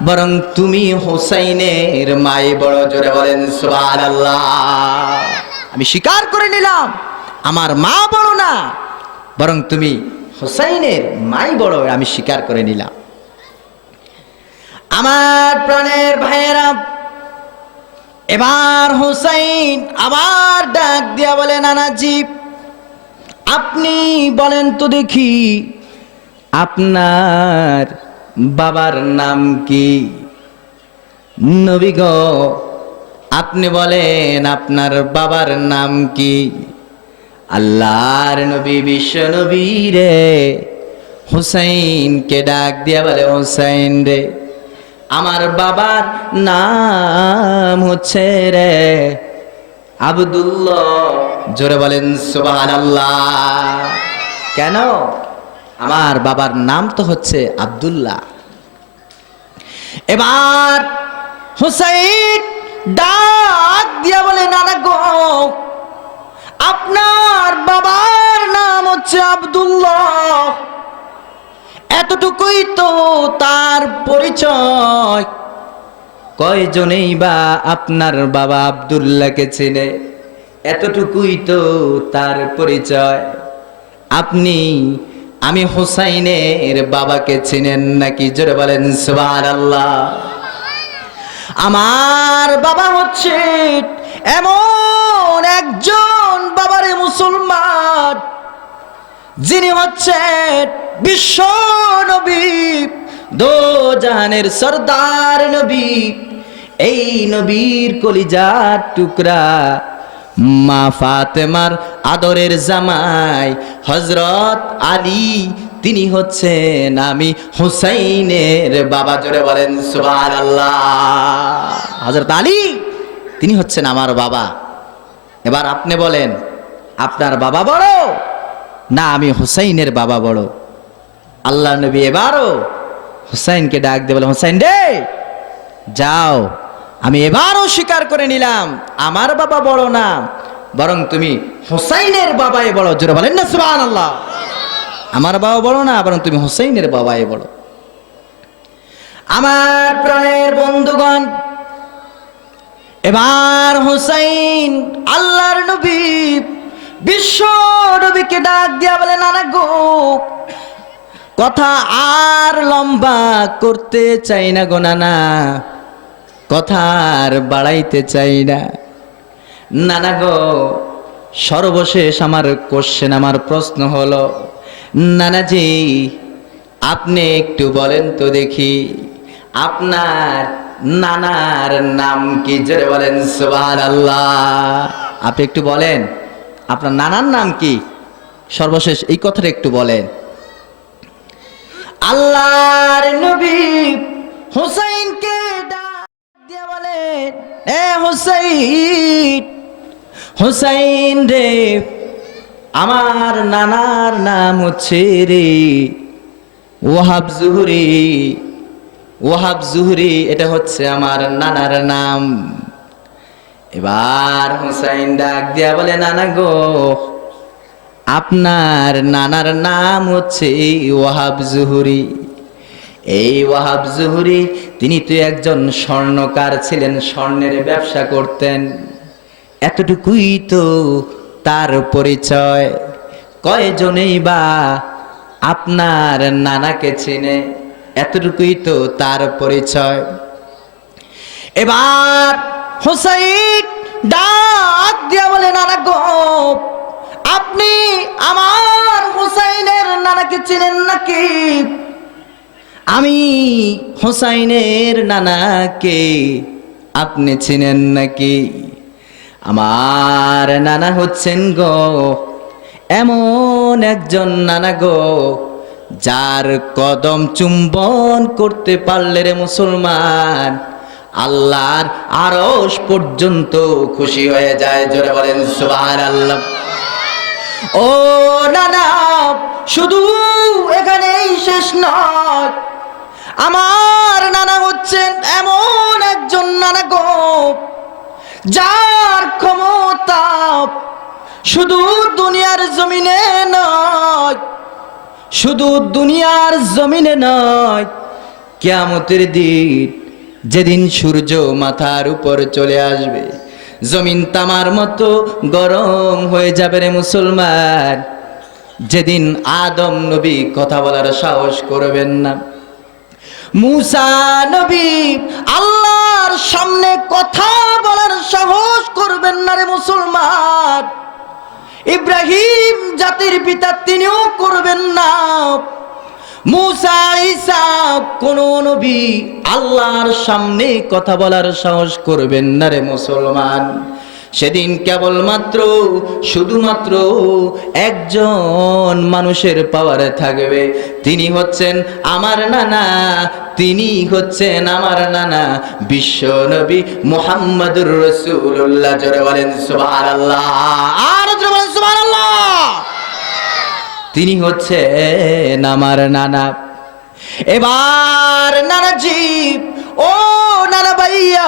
বরং তুমি হুসাইনের মাই বড়। জোরে বলেন সুবহানাল্লাহ। আমি স্বীকার করে নিলাম আমার মা বড় না, বরং তুমি হুসাইনের মাই বড়, আমি স্বীকার করে নিলাম। আমার প্রাণের ভাইয়েরা, এবার হুসাইন আবার ডাক দিয়া বলে, নানাজি, আপনি বলেন তো দেখি আপনার বাবার নাম কি? নবী গো, আপনি বলেন আপনার বাবার নাম কি? আল্লাহর নবী বিশ্ব নবী রে হুসাইনকে ডাক দিয়া বলে, হুসাইন রে, আমার বাবার নাম হচ্ছে রে আব্দুল্লাহ। জোরে বলেন সুবহানাল্লাহ। কেন? আমার বাবার নাম তো হচ্ছে আব্দুল্লাহ। এবার হুসাইন ডাক দিয়া বলে, নানা গো, আপনার বাবার নাম হচ্ছে আব্দুল্লাহ, এতটুকুই তো তার পরিচয়, কয়জনেই বা আপনার বাবা আব্দুল্লাহকে চেনে? এতটুকুই তো তার পরিচয়। আপনি আমি হুসাইনের বাবাকে চিনেন নাকি? জোরে বলেন সুবহানাল্লাহ। আমার বাবা হচ্ছে এমন একজন বাবারে মুসলমান, যিনি হচ্ছেন বিশ্ব নবী, দো জাহানের সরদার নবী, এই নবীর কলিজার টুকরা মা ফাতেমার আদরের জামাই হযরত আলী, তিনি হচ্ছেন আমি হুসাইনের বাবা। জোরে বলেন সুবহানাল্লাহ। হযরত আলী তিনি হচ্ছেন আমার বাবা। এবার আপনি বলেন, আপনার বাবা বড় না আমি হুসাইনের বাবা বড়? আল্লাহ নবী এবারও হুসাইনকে ডাক দিয়ে বলে, হুসাইন রে, যাও, আমি এবারও স্বীকার করে নিলাম আমার বাবা বড় না, বরং তুমি হুসাইনের বাবাই বড়। জোরে বলেন না সুবহানাল্লাহ। আমার বাবা বড় না, বরং তুমি হুসাইনের বাবাই বড়। আমার প্রাণের বন্ধুগণ, এবার হুসাইন আল্লাহর নবী বিশ্ব নবীকে ডাক দিয়া বলে, নানা গো, কথা আর লম্বা করতে চাই না গো নানা, কথা আর বাড়াইতে চাই না। নানা গো, সর্বশেষ আমার কোশ্চেন, আমার প্রশ্ন হলো, নানাজি আপনি একটু বলেন তো দেখি, আপনার নানার নাম কি? জোরে বলেন সুবহানাল্লাহ। আপনি একটু বলেন আপনার নানার নাম কি? সর্বশেষ এই কথাটা একটু বলেন। আল্লাহর নবী হুসাইনকে ডাক দিয়ে বলেন, এ হুসাইন, হুসাইন রে, আমার নানার নাম হচ্ছে রে ওয়াহাব জুহরি। ওয়াহাব জুহরি, এটা হচ্ছে আমার নানার নাম। এবার হুসাইন ডাক দিয়া বলে, নানা গো, আপনার নানার নাম হচ্ছে ওয়াহাব জুহরি। এই ওয়াহাব জুহরি তিনি তো একজন স্বর্ণকার ছিলেন, স্বর্ণের ব্যবসা করতেন। এতটুকুই তো তার পরিচয়। কয়জনেই বা আপনার নানাকে চিনে? এতটুকুই তো তার পরিচয়। এবার হুসাইন ডাক দিয়া বলে, নানা গো, আপনি আমার হুসাইনের নানাকে চিনেন নাকি? আমি হুসাইনের নানাকে আপনি চিনেন নাকি? আমার নানা হচ্ছেন গো এমন একজন নানা গো, যার কদম চুম্বন করতে পারলে রে মুসলমান, আল্লাহর আরশ পর্যন্ত খুশি হয়ে যায়। জোরে বলেন সুবহানাল্লাহ। ও নানা, শুধু এখানেই শেষ নয়, আমার নানা হচ্ছেন এমন একজন নানা গো, যার ক্ষমতা শুধু দুনিয়ার জমিনে নয়, শুধু দুনিয়ার জমিনে নয়, কিয়ামতের দিন যেদিন সূর্য মাথার উপর চলে আসবে, জমিন তামার মতো গরম হয়ে যাবে রে মুসলমান, যেদিন আদম নবী কথা বলার সাহস করবেন না, মুসা নবী আল্লাহর সামনে কথা বলার সাহস করবেন না রে মুসলমান, ইব্রাহিম জাতির পিতা তিনিও করবেন না, মুসা ঈসা কোন নবী আল্লাহর সামনে কথা বলার সাহস করবেন না রে মুসলমান। সেদিন কেবলমাত্র শুধুমাত্র একজন মানুষের পাওয়ারে থাকবে, তিনি হচ্ছেন আমার নানা, তিনি হচ্ছেন আমার নানা বিশ্ব নবী মুহাম্মদুর রাসূলুল্লাহ। জোরে বলেন সুবহানাল্লাহ, আর জোরে বলেন সুবহানাল্লাহ। তিনি হচ্ছেন আমার নানা। এবার নানাজি, ও নানা ভাইয়া,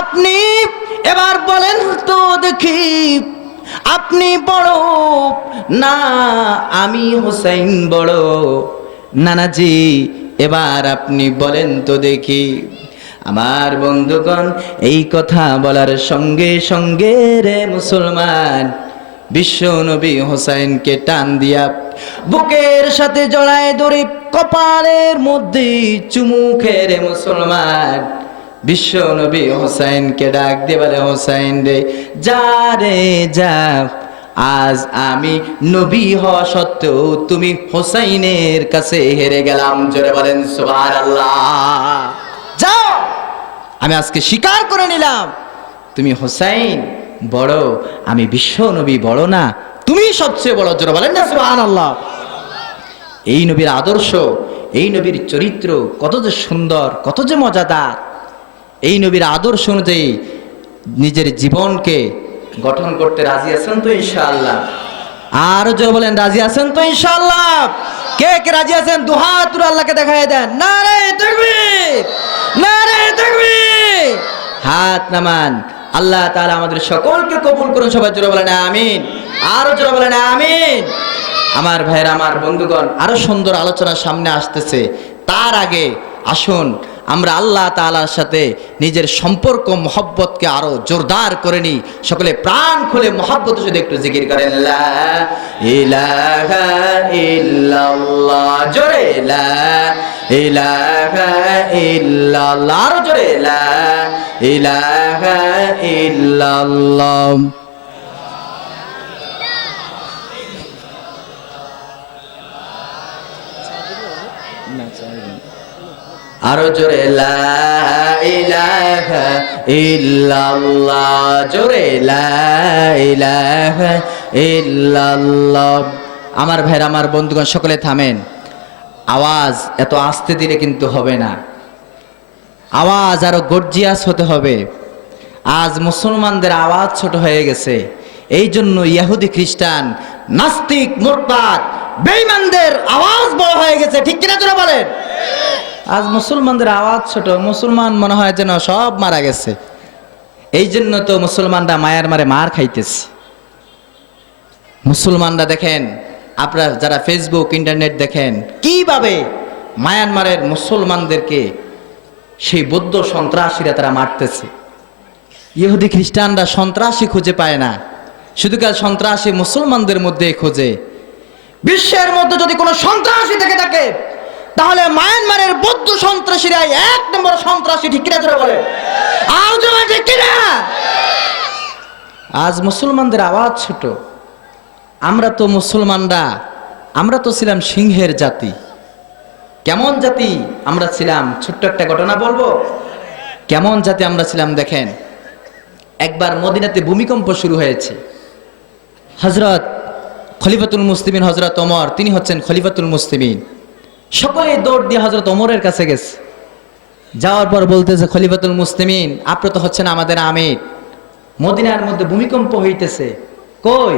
আপনি এবার বলেন তো দেখি, আপনি বড় না আমি হুসাইন বড়? নানাজি এবার আপনি বলেন তো দেখি। আমার বন্ধুগণ, এই কথা বলার সঙ্গে সঙ্গে রে মুসলমান, বিশ্ব নবী হুসাইনকে টান দিয়া বুকের সাথে জড়ায় ধরে কপালের মধ্যে চুমু খেয়ে রে মুসলমান, বিশ্ব নবী হুসাইনকে ডাক দিয়ে বলে, হুসাইন রে, যা রে যা, আজ আমি নবী হওয়া সত্ত্বেও তুমি হুসাইনের কাছে হেরে গেলাম। জোরে বলেন সুবহানাল্লাহ। যাও, আমি আজকে স্বীকার করে নিলাম তুমি হুসাইন বড়, আমি বিশ্ব নবী বড় না, তুমি সবচেয়ে বড়। জোরে বলেন না সুবহানাল্লাহ। এই নবীর আদর্শ, এই নবীর চরিত্র কত যে সুন্দর, কত যে মজাদার। এই নবীর আদর্শ অনুযায়ী নিজের জীবনকে গঠন করতে রাজি আছেন তো ইনশাআল্লাহ? আরো জোরে বলেন, রাজি আছেন তো ইনশাআল্লাহ? কে কে রাজি আছেন দুহাত তুলে আল্লাহকে দেখায় দেন। নারে তাকবীর, নারে তাকবীর। হাত নামান। আল্লাহ তাআলা আমাদের সকলকে কবুল করুন। সবাই জোরে বলেন আমিন, আরো জোরে বলেন আমিন। আমার ভাইরা, আমার বন্ধুগণ, আরো সুন্দর আলোচনা সামনে আসতেছে। তার আগে আসুন আমরা আল্লাহ তাআলার সাথে নিজের সম্পর্ক মহব্বতকে আরো জোরদার করে নিই। সকলে প্রাণ খুলে মহব্বতের সাথে একটু জিকির করেন, লা ইলাহা ইল্লাল্লাহ। জোরে লা ইলাহা ইল্লাল্লাহ, আরো জোরে লা ইলাহা ইল্লাল্লাহ। আরো জোরে লা ইলাহা ইল্লাল্লাহ, জোরে লা ইলাহা ইল্লাল্লাহ। আমার ভাইরা, আমার বন্ধুগণ, সকলে থামেন। আওয়াজ এত আস্তে দিলে কিন্তু হবে না, আওয়াজ আরো গর্জিয়াস হতে হবে। আজ মুসলমানদের আওয়াজ ছোট হয়ে গেছে, এই জন্য ইহুদি খ্রিস্টান নাস্তিক মুরতাদ বেঈমানদের আওয়াজ বড় হয়ে গেছে। ঠিক কিনা তোরা বলেন? আজ মুসলমানদের আওয়াজ ছোট, মুসলমান মনে হয় যেন সব মারা গেছে। এই জন্য তো মুসলমানরা মায়ার মারে মার খাইতেছে। মুসলমানরা দেখেন, আপনারা যারা ফেসবুক ইন্টারনেট দেখেন, কিভাবে মায়ানমারের মুসলমানদেরকে সেই বৌদ্ধ সন্ত্রাসীরা তারা মারতেছে। ইহুদি খ্রিস্টানরা সন্ত্রাসী খুঁজে পায় না, শুধু কাল সন্ত্রাসী মুসলমানদের মধ্যে খোঁজে। বিশ্বের মধ্যে যদি কোনো সন্ত্রাসী থেকে থাকে তাহলে মায়ানমারের বৌদ্ধ সন্ত্রাসীরাই এক নম্বর সন্ত্রাসী। ঠিক কিনা তোরা বলে? ঠিক কিনা? আজ মুসলমানদের আওয়াজ ছোট। আমরা তো মুসলমানরা, আমরা তো ছিলাম সিংহের জাতি। কেমন জাতি আমরা ছিলাম? ছোট্ট একটা ঘটনা বলবো। কেমন জাতি আমরা ছিলাম দেখেন। একবার মদিনাতে ভূমিকম্প শুরু হয়েছে। হযরত খলিফাতুল মুসলিমিন হযরত ওমর, তিনি হচ্ছেন খলিফাতুল মুসলিমিন। সকলে দৌড় দিয়ে হযরত ওমরের কাছে গেছে। যাওয়ার পর বলতেছে, খলিফাতুল মুসলিমিন, আপনি তো হচ্ছেন আমাদের আমির, মদিনার মধ্যে ভূমিকম্প হইতেছে, কই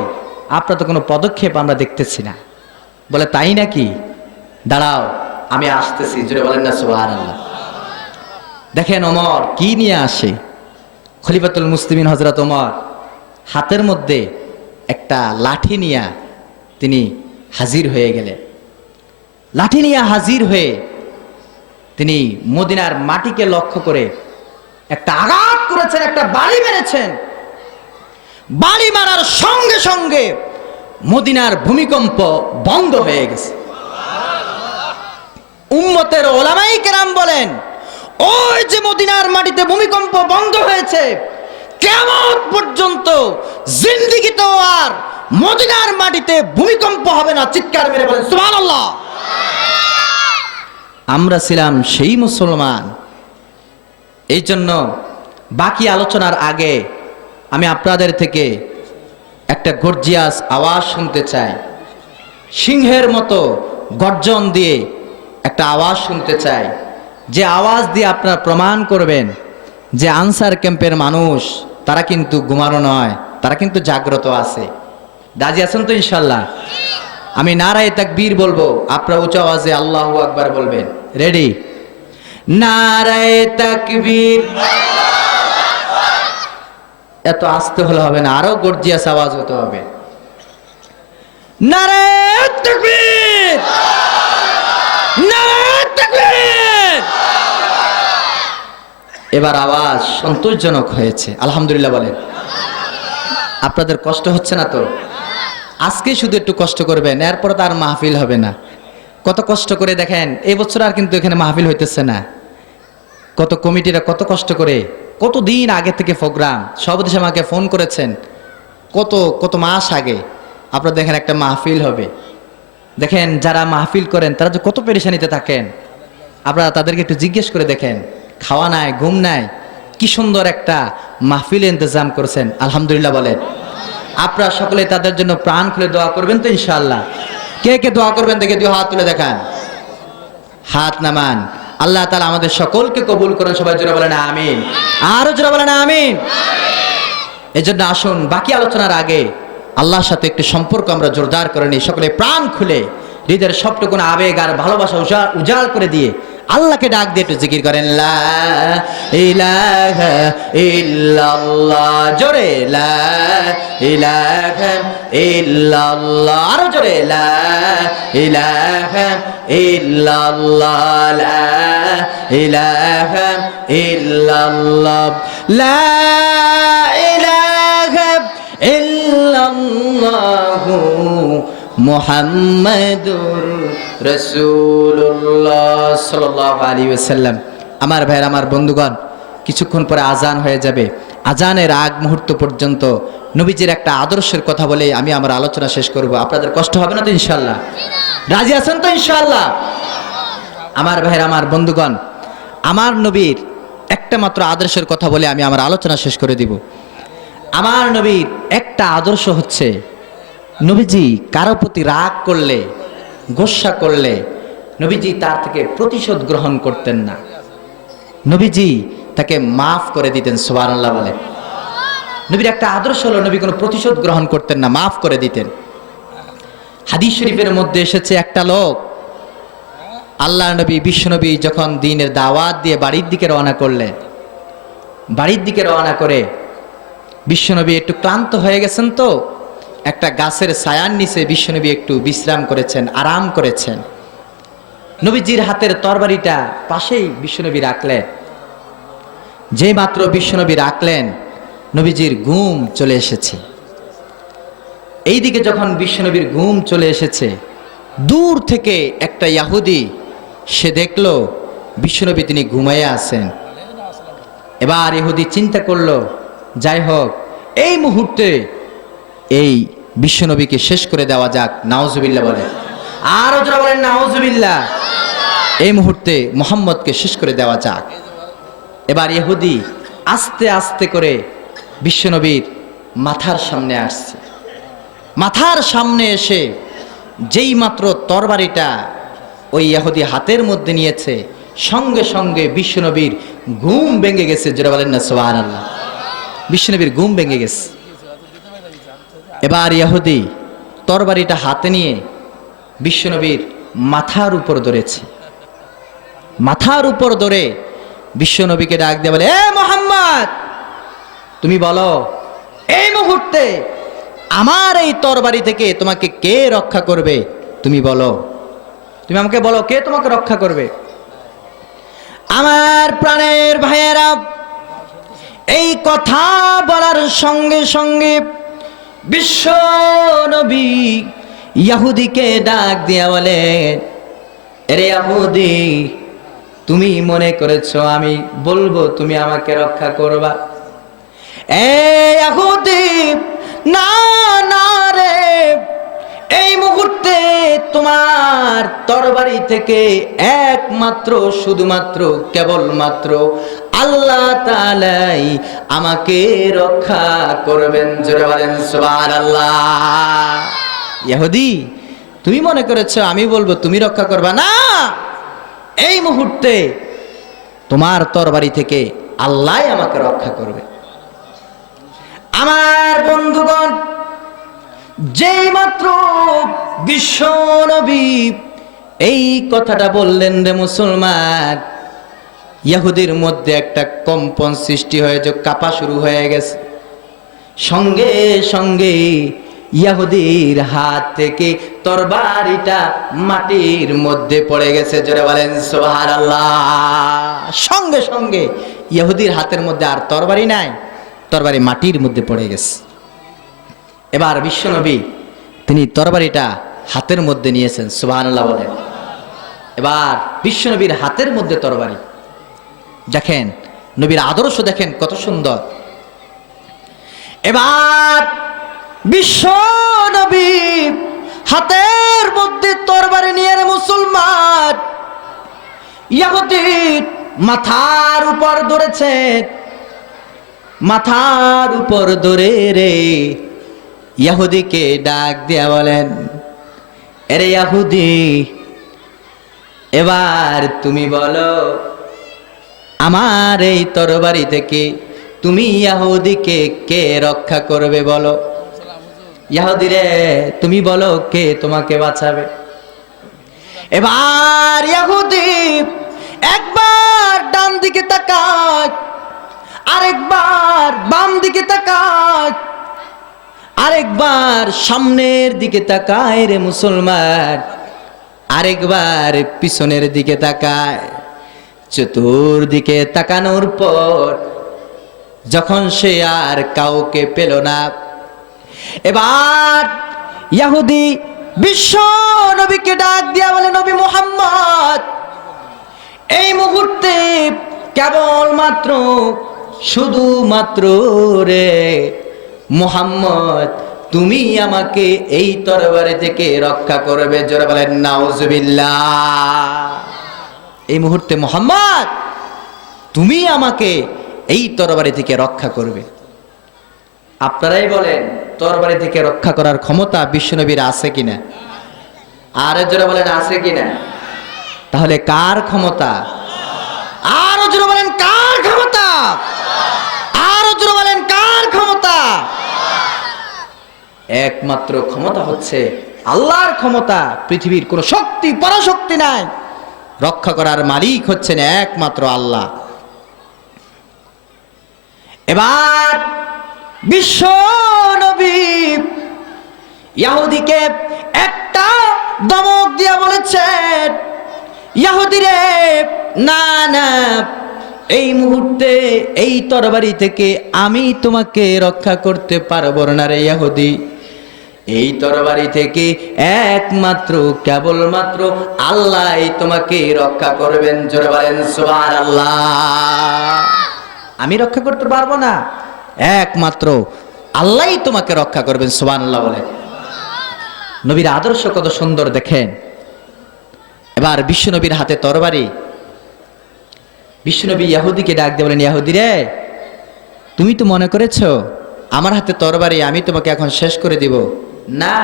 আপনার তো কোনো পদক্ষেপ আমরা দেখতেছি না। বলে, তাই নাকি? দাঁড়াও, আমি আসতেছি। জোরে বলেন না সুবহানাল্লাহ। দেখেন ওমর কি নিয়ে আসে। খলিফাতুল মুসলিমিন হযরত ওমর হাতের মধ্যে একটা লাঠি নিয়ে তিনি হাজির হয়ে গেলেন। লাঠি নিয়ে হাজির হয়ে তিনি মদিনার মাটিকে লক্ষ্য করে একটা আঘাত করেছেন, একটা বাড়ি মেরেছেন। বাড়ি মারার সঙ্গে সঙ্গে মদিনার ভূমিকম্প বন্ধ হয়ে গেছে। উম্মতের ওলামাই কেরাম বলেন, ওই যে মদিনার মাটিতে ভূমিকম্প বন্ধ হয়েছে, কিয়ামত পর্যন্ত জিন্দেগিতেও আর মদিনার মাটিতে ভূমিকম্প হবে না। চিৎকার মেরে বলেন সুবহানাল্লাহ। আমরা ছিলাম সেই মুসলমান। এই জন্য বাকি আলোচনার আগে আমি আপনাদের থেকে একটা গর্জিয়াস আওয়াজ শুনতে চাই। সিংহের মতো গর্জন দিয়ে একটা আওয়াজ শুনতে চাই, যে আওয়াজ দিয়ে আপনারা প্রমাণ করবেন যে আনসার ক্যাম্পের মানুষ তারা কিন্তু ঘুমানো নয়, তারা কিন্তু জাগ্রত আছে। রাজি আছেন তো ইনশাল্লাহ? আমি নারায়ে তাকবীর বলবো, আপনারা উচ্চ আওয়াজে আল্লাহু আকবার বলবেন। রেডি? নারায়ে তাকবীর। এত আস্তে হলে হবে না, আরো গর্জিয়াস আওয়াজ হতে হবে। নারায়ে তাকবীর, নারায়ে তাকবীর। এবার আওয়াজ সন্তোষজনক হয়েছে, আলহামদুলিল্লাহ বলেন। আপনাদের কষ্ট হচ্ছে না তো? আজকে শুধু একটু কষ্ট করবেন, এরপর তো আর মাহফিল হবে না। কত কষ্ট করে দেখেন, এই বছর আর কিন্তু এখানে মাহফিল হইতেছে না। কত কমিটিরা কত কষ্ট করে, কত দিন আগে থেকে প্রোগ্রাম, সভাপতি আমাকে ফোন করেছেন কত কত মাস আগে, আপনারা দেখেন একটা মাহফিল হবে। দেখেন যারা মাহফিল করেন তারা যে কত পেরেশানিতে থাকেন, আপনারা তাদেরকে একটু জিজ্ঞেস করে দেখেন। খাওয়া নাই, ঘুম নাই, কি সুন্দর একটা মাহফিল ইন্তজাম করেছেন, আলহামদুলিল্লাহ বলেন। আপনারা সকলে তাদের জন্য প্রাণ খুলে দোয়া করবেন তো ইনশাআল্লাহ? কে কে দোয়া করবেন দেখে দুই হাত তুলে দেখান, হাত নামান। আল্লাহ তাআলা আমাদের সকলকে কবুল করেন, সবাই জোরে বলেন আমিন। আরো জোরে বলেন আমিন। এজন্য আসুন বাকি আলোচনার আগে আল্লাহর সাথে একটু সম্পর্ক আমরা জোরদার করে নিই। সকলে প্রাণ খুলে হৃদয়ের সবটুকু আবেগ আর ভালোবাসা উজাড় করে দিয়ে আল্লাহকে ডাক দিয়ে একটু জিকির করেন, লা ইলাহা ইল্লাল্লাহ। জোরে লা ইলাহা ইল্লাল্লাহ। আরো জোরে লা ইলাহা ইল্লাল্লাহ, লা ইলাহা ইল্লাল্লাহ, লা ইলাহা ইল্লাল্লাহু মুহাম্মাদুর রাসূলুল্লাহ সাল্লাল্লাহু আলাইহি ওয়াসাল্লাম। আমার ভাইয়ের, আমার বন্ধুগণ, কিছুক্ষণ পরে আজান হয়ে যাবে। আজানের আগ মুহূর্ত পর্যন্ত নবীজির একটা আদর্শের কথা বলে আমি আমার আলোচনা শেষ করব। আপনাদের কষ্ট হবে না তো ইনশাআল্লাহ? রাজি আছেন তো ইনশাআল্লাহ? আমার ভাইয়ের, আমার বন্ধুগণ, আমার নবীর একটা মাত্র আদর্শের কথা বলে আমি আমার আলোচনা শেষ করে দিব। আমার নবীর একটা আদর্শ হচ্ছে, নবীজি কারো প্রতি রাগ করলে, গোসা করলে নবীজি তার থেকে প্রতিশোধ গ্রহণ করতেন না। নবীজি তাকে মাফ করে দিতেন। সুবহানাল্লাহ বলে। নবীর একটা আদর্শ হলো, নবী কোনো প্রতিশোধ গ্রহণ করতেন না, মাফ করে দিতেন। হাদিস শরীফের মধ্যে এসেছে, একটা লোক, আল্লাহ নবী বিশ্বনবী যখন দ্বীনের দাওয়াত দিয়ে বাড়ির দিকে রওনা করলেন, বাড়ির দিকে রওনা করে বিশ্বনবী একটু ক্লান্ত হয়ে গেছেন, তো একটা গাছের ছায়ার নিচে বিশ্বনবী একটু বিশ্রাম করেছেন, আরাম করেছেন। নবীজির হাতের তরবারিটা পাশেই বিশ্বনবী রাখলেন। যে মাত্র বিশ্বনবী রাখলেন, নবীজির ঘুম চলে এসেছে। এইদিকে যখন বিশ্বনবীর ঘুম চলে এসেছে, দূর থেকে একটা ইহুদি সে দেখলো বিশ্বনবী তিনি ঘুমাইয়া আছেন। এবার ইহুদি চিন্তা করলো, যাই হোক এই মুহূর্তে এই বিশ্বনবীকে শেষ করে দেওয়া যাক। নাউজুবিল্লাহ বলে, আরো যারা বলেন নাউজুবিল্লাহ। এই মুহূর্তে মুহাম্মদকে শেষ করে দেওয়া যাক। এবার ইহুদি আস্তে আস্তে করে বিশ্বনবীর মাথার সামনে আসছে। মাথার সামনে এসে যেই মাত্র তরবারিটা ওই ইহুদি হাতের মধ্যে নিয়েছে, সঙ্গে সঙ্গে বিশ্বনবীর ঘুম ভেঙে গেছে। যারা বলেন না সুবহানাল্লাহ। বিশ্বনবীর ঘুম ভেঙে গেছে। এবার ইহুদি তরবারিটা হাতে নিয়ে বিশ্বনবীর মাথার উপর ধরেছে। মাথার উপর ধরে বিশ্বনবীকে ডাক দিয়ে বলে, এ মুহাম্মদ, তুমি বলো এই মুহূর্তে আমার এই তরবারি থেকে তোমাকে কে রক্ষা করবে? তুমি বলো, তুমি আমাকে বলো, কে তোমাকে রক্ষা করবে? আমার প্রাণের ভাইয়েরা, এই কথা বলার সঙ্গে সঙ্গে বিশ্ব নবী ইহুদিকে ডাক দিয়া বলেন, এরে ইহুদি, তুমি মনে করেছো আমি বলবো তুমি আমাকে রক্ষা করবা? এই ইহুদি, না না রে, এই মুহূর্তে তোমার তরবারি থেকে একমাত্র শুধুমাত্র কেবলমাত্র আল্লাহ তাআলাই আমাকে রক্ষা করবেন। জোরে বলেন সুবহানাল্লাহ। ইহুদি, তুমি মনে করেছো আমি বলবো তুমি রক্ষা করবা? না, এই মুহূর্তে তোমার তরবারি থেকে আল্লাহ আমাকে রক্ষা করবে। আমার বন্ধুগণ, যেই মাত্র বিশ্ব নবী এই কথাটা বললেন রে মুসলমান, ইহুদির মধ্যে একটা কম্পন সৃষ্টি হয়ে যে কাঁপা শুরু হয়ে গেছে। সঙ্গে সঙ্গে ইহুদির হাত থেকে তরবারিটা মাটির মধ্যে পড়ে গেছে। জোরে বলেন সুবহানাল্লাহ। সঙ্গে সঙ্গে ইহুদির হাতের মধ্যে আর তরবারি নাই, তরবারি মাটির মধ্যে পড়ে গেছে। এবার বিশ্বনবী তিনি তরবারিটা হাতের মধ্যে নিয়েছেন। সুবহানাল্লাহ বলেন। এবার বিশ্বনবীর হাতের মধ্যে তরবারি, দেখেন নবীর আদর্শ দেখেন কত সুন্দর। এবার বিশ্ব নবী হাতের মধ্যে তরবারি নিয়ে রে মুসলমান ইহুদির মাথার উপর ধরেছে। মাথার উপর ধরে রে ইহুদিকে ডাক দিয়া বলেন, আরে ইহুদি, এবার তুমি বলো আমার এই তরবারি থেকে তুমি ইহুদিকে কে রক্ষা করবে? বলো ইহুদি রে, তুমি বলো কে তোমাকে বাঁচাবে? এবার ইহুদি একবার ডান দিকে তাকায়, আরেকবার বাম দিকে তাকায়, আরেকবার সামনের দিকে তাকায় রে মুসলমান, আরেকবার পিছনের দিকে তাকায়। চতুর্দিকে তাকানোর পর যখন সে আর কাউকে পেল না, এবার ইহুদি বিশ্ব নবীকে ডাক দিয়া বলে, নবী মুহাম্মদ, এই মুহূর্তে কেবলমাত্র শুধুমাত্র রে মুহাম্মদ তুমি আমাকে এই তরবারি থেকে রক্ষা করবে। জোরে বলেন নাউজুবিল্লাহ। এই মুহূর্তে মুহাম্মদ তুমি আমাকে এই তরবারি থেকে রক্ষা করবে। আপনারাই বলেন তরবারি থেকে রক্ষা করার ক্ষমতা বিশ্বনবীর আছে কিনা? আরো জোরে বলেন আছে কিনা? তাহলে কার ক্ষমতা? আরো জোরে বলেন কার ক্ষমতা? আরো জোরে বলেন কার ক্ষমতা? একমাত্র ক্ষমতা হচ্ছে আল্লাহর ক্ষমতা। পৃথিবীর কোন শক্তি পরাশক্তি নাই, রক্ষা করার মালিক হচ্ছেন একমাত্র আল্লাহ। এবার বিশ্ব নবী ইহুদিকে একটা ধমক দিয়া বলেছেন, ইহুদি রে, না না, এই মুহূর্তে এই তরবারি থেকে আমি তোমাকে রক্ষা করতে পারবো না রে ইহুদি। এই তরবারি থেকে একমাত্র কেবলমাত্র আল্লাহ তোমাকে রক্ষা করবেন। জোরে বলেন সুবহানাল্লাহ। আমি রক্ষা করতে পারবো না, একমাত্র আল্লাহই তোমাকে রক্ষা করবেন। সুবহানাল্লাহ বলে। নবীর আদর্শ কত সুন্দর দেখেন। এবার বিশ্বনবীর হাতে তরবারি, বিশ্বনবী ইহুদিকে ডাক দিয়ে বলেন, ইহুদি রে, তুমি তো মনে করেছো আমার হাতে তরবারি, আমি তোমাকে এখন শেষ করে দিব। না,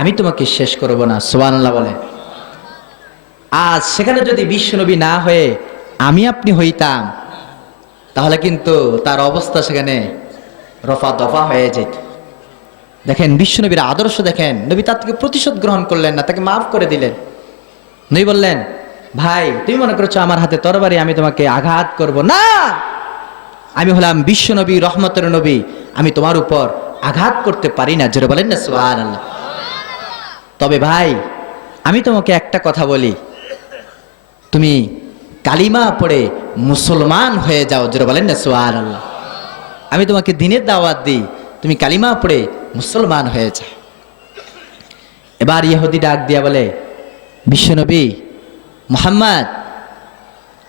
আমি তোমাকে শেষ করব না। সুবহানাল্লাহ বলে। আজ সেখানে যদি বিশ্বনবী না হয়ে আমি আপনি হইতাম, তাহলে কিন্তু তার অবস্থা সেখানে রফা দফা হয়ে যেত। দেখেন বিশ্বনবীর আদর্শ দেখেন। নবী তার থেকে প্রতিশোধ গ্রহণ করলেন না, তাকে মাফ করে দিলেন। নবী বললেন, ভাই তুমি মনে করছো আমার হাতে তরবারি, আমি তোমাকে আঘাত করব না। আমি হলাম বিশ্বনবী, রহমতের নবী, আমি তোমার উপর আঘাত করতে পারি না। জোরে বলেন না সুবহানাল্লাহ। তবে ভাই আমি তোমাকে একটা কথা বলি, তুমি কালিমা পড়ে মুসলমান হয়ে যাও। জোরে বলেন না সুবহানাল্লাহ। আমি তোমাকে দ্বীনের দাওয়াত দিই, তুমি কালিমা পড়ে মুসলমান হয়ে যাও। এবার ইহুদি ডাক দিয়া বলে, বিশ্বনবী মুহাম্মদ,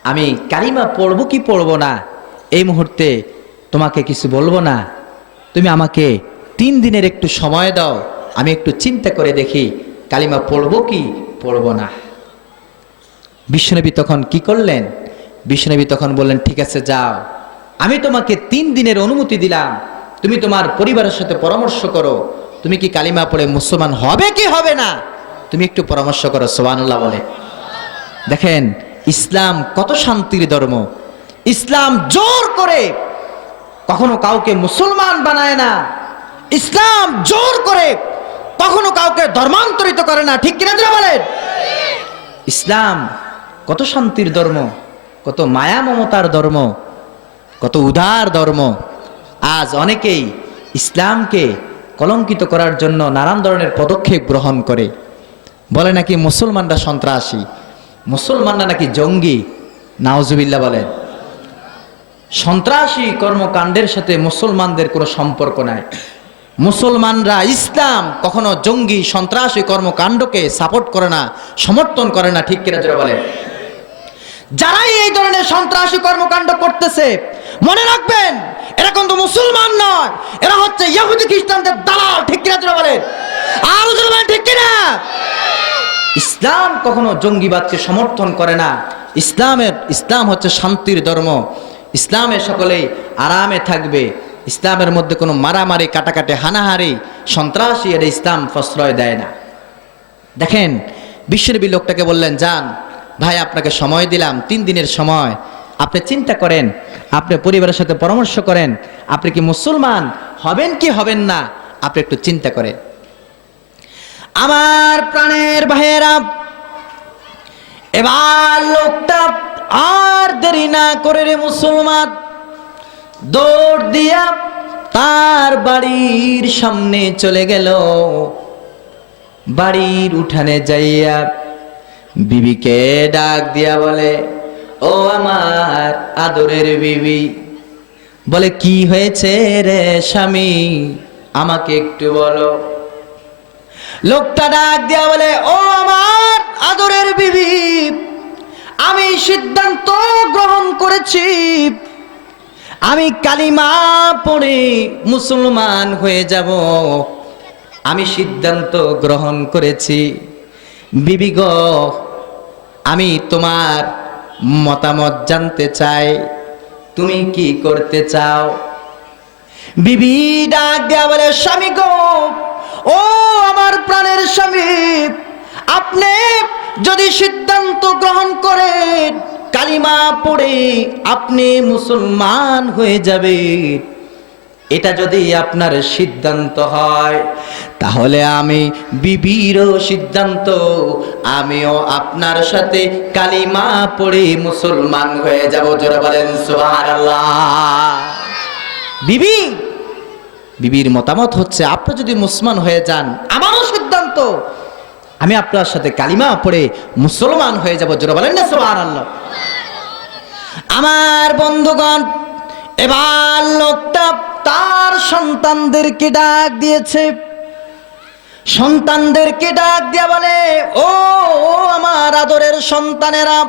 আমি কালিমা পড়বো কি পড়বো না এই মুহূর্তে তোমাকে কিছু বলবো না। তুমি আমাকে 3 দিনের একটু সময় দাও, আমি একটু চিন্তা করে দেখি কালিমা পড়বো কি পড়বো না। বিশ্বনবী তখন কি করলেন? বিশ্বনবী তখন বললেন, ঠিক আছে যাও, আমি তোমাকে 3 দিনের অনুমতি দিলাম, তুমি তোমার পরিবারের সাথে পরামর্শ করো, তুমি কি কালিমা পড়ে মুসলমান হবে কি হবে না, তুমি একটু পরামর্শ করো। সুবহানাল্লাহ বলে। দেখেন ইসলাম কত শান্তির ধর্ম। ইসলাম জোর করে কখনো কাউকে মুসলমান বানায় না, ইসলাম জোর করে কখনো কাউকে ধর্মান্তরিত করে না। ঠিক কিনা আপনারা বলেন? ইসলাম কত শান্তির ধর্ম, কত মায়া মমতার ধর্ম, কত উদার ধর্ম। আজ অনেকেই ইসলামকে কলঙ্কিত করার জন্য নানান ধরনের পদক্ষেপ গ্রহণ করে, বলে নাকি মুসলমানরা সন্ত্রাসী, মুসলমানরা নাকি জঙ্গি। নাউজুবিল্লাহ বলেন। সন্ত্রাসী কর্মকাণ্ডের সাথে মুসলমানদের কোনো সম্পর্ক নাই। মুসলমানরা ইসলাম কখনো জঙ্গি সন্ত্রাসী কর্মকাণ্ডকে সাপোর্ট করে না, সমর্থন করে না। ঠিক কিনা জোরে বলে। যারাই এই ধরনের সন্ত্রাসী কর্মকাণ্ড করতেছে, মনে রাখবেন এরা কিন্তু মুসলমান নয়, এরা হচ্ছে ইহুদি খ্রিস্টানদের দালাল। ঠিক কিনা জোরে বলে। আর জোরে বলেন ঠিক কিনা। ইসলাম কখনো জঙ্গিবাদকে সমর্থন করে না। ইসলাম হচ্ছে শান্তির ধর্ম। ইসলামে সকলেই আরামে থাকবে। ইসলামের মধ্যে কোনো মারামারি, কাটাকাটি, হানাহারি, সন্ত্রাসী এর ইসলাম প্রশ্রয় দেয় না। দেখেন বিশ্বনবী লোকটাকে বললেন, যান ভাই, আপনাকে সময় দিলাম 3 দিনের সময়, আপনি চিন্তা করেন, আপনি পরিবারের সাথে পরামর্শ করেন, আপনি কি মুসলমান হবেন কি হবেন না, আপনি একটু চিন্তা করেন। আমার প্রাণের ভাইয়েরা, এবার লোকটা আর দেরি না করে রে মুসলমান দৌড় দিয়া তার বাড়ির সামনে চলে গেল। বাড়ির উঠানে যাইয়া বিবিকে ডাক দিয়া বলে, ও আমার আদরের বিবি। বলে, কি হয়েছে রে স্বামী, আমাকে একটু বলো। লোকটা ডাক দিয়া বলে, ও আমার আদরের বিবি, আমি সিদ্ধান্ত গ্রহণ করেছি, আমি কালিমা পড়ে মুসলমান হয়ে যাব। আমি সিদ্ধান্ত গ্রহণ করেছি। বিবি গো, আমি তোমার মতামত জানতে চাই, তুমি কি করতে চাও? বিবি ডাক দেয়া বলে, স্বামী গো, ও আমার প্রাণের স্বামী, আপনি যদি সিদ্ধান্ত গ্রহণ করেন কালিমা পড়ে আপনি মুসলমান হয়ে যাবেন, এটা যদি আপনার সিদ্ধান্ত হয়, তাহলে আমি বিবিরও সিদ্ধান্ত, আমিও আপনার সাথে কালিমা পড়ে মুসলমান হয়ে যাব। জোরে বলেন সুবহানাল্লাহ। বিবির মতামত হচ্ছে, আপনি যদি মুসলমান হয়ে যান, আমারও সিদ্ধান্ত, আমি আপনার সাথে কালিমা পড়ে মুসলমান হয়ে যাব। জোরে বলেন না সুবহানাল্লাহ। আমার বন্ধুগণ, এবার লোকটা তার সন্তানদেরকে ডাক দিয়েছে। সন্তানদেরকে ডাক দিয়া বলে, ও আমার আদরের সন্তানেরা,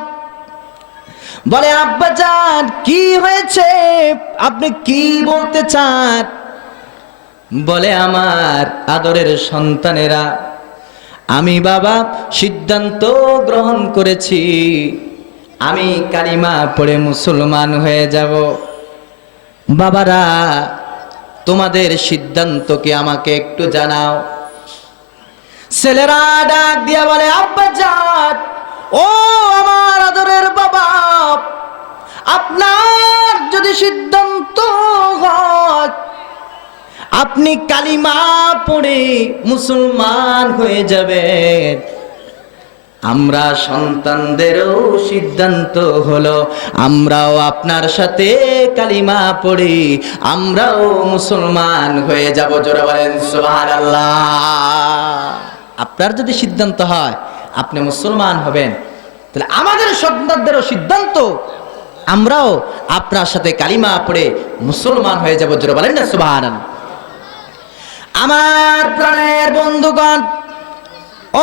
বলে আব্বাজান কি হয়েছে, আপনি কি বলতে চান? বলে আমার আদরের সন্তানেরা, আমি বাবা সিদ্ধান্ত গ্রহণ করেছি, আমি কালিমা পড়ে মুসলমান হয়ে যাব। বাবারা, তোমাদের সিদ্ধান্ত কি আমাকে একটু জানাও। ছেলেরা ডাক দিয়া বলে, আব্বাজান, ও আমার আদরের বাবা, আপনার যদি সিদ্ধান্ত হয় আপনি কালিমা পড়ে মুসলমান হয়ে যাবেন, আমরা সন্তানদেরও সিদ্ধান্ত হলো আমরাও আপনার সাথে কালিমা পড়ি আমরাও মুসলমান হয়ে যাব। জোরে বলেন সুবহানাল্লাহ। আপনার যদি সিদ্ধান্ত হয় আপনি মুসলমান হবেন, তাহলে আমাদের সন্তানদেরও সিদ্ধান্ত, আমরাও আপনার সাথে কালিমা পড়ে মুসলমান হয়ে যাব। জোরে বলেন না সুবহানাল্লাহ। আমার প্রাণের বন্ধুগণ,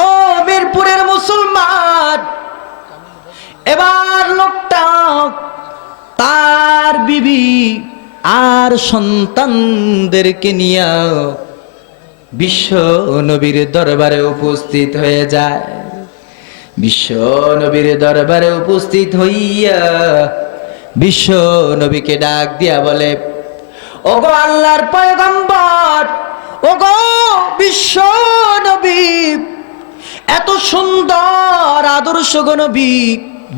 ও মিরপুরের মুসলমান, এবার লোকটা তার বিবি আর সন্তানদেরকে নিয়ে বিশ্ব নবীর দরবারে উপস্থিত হয়ে যায়। বিশ্ব নবীর দরবারে উপস্থিত হইয়া বিশ্ব নবীকে ডাক দিয়া বলে, ওগো আল্লাহর পয়গম্বর, ওগো বিশ্ব নবী, এত সুন্দর আদর্শ গো নবী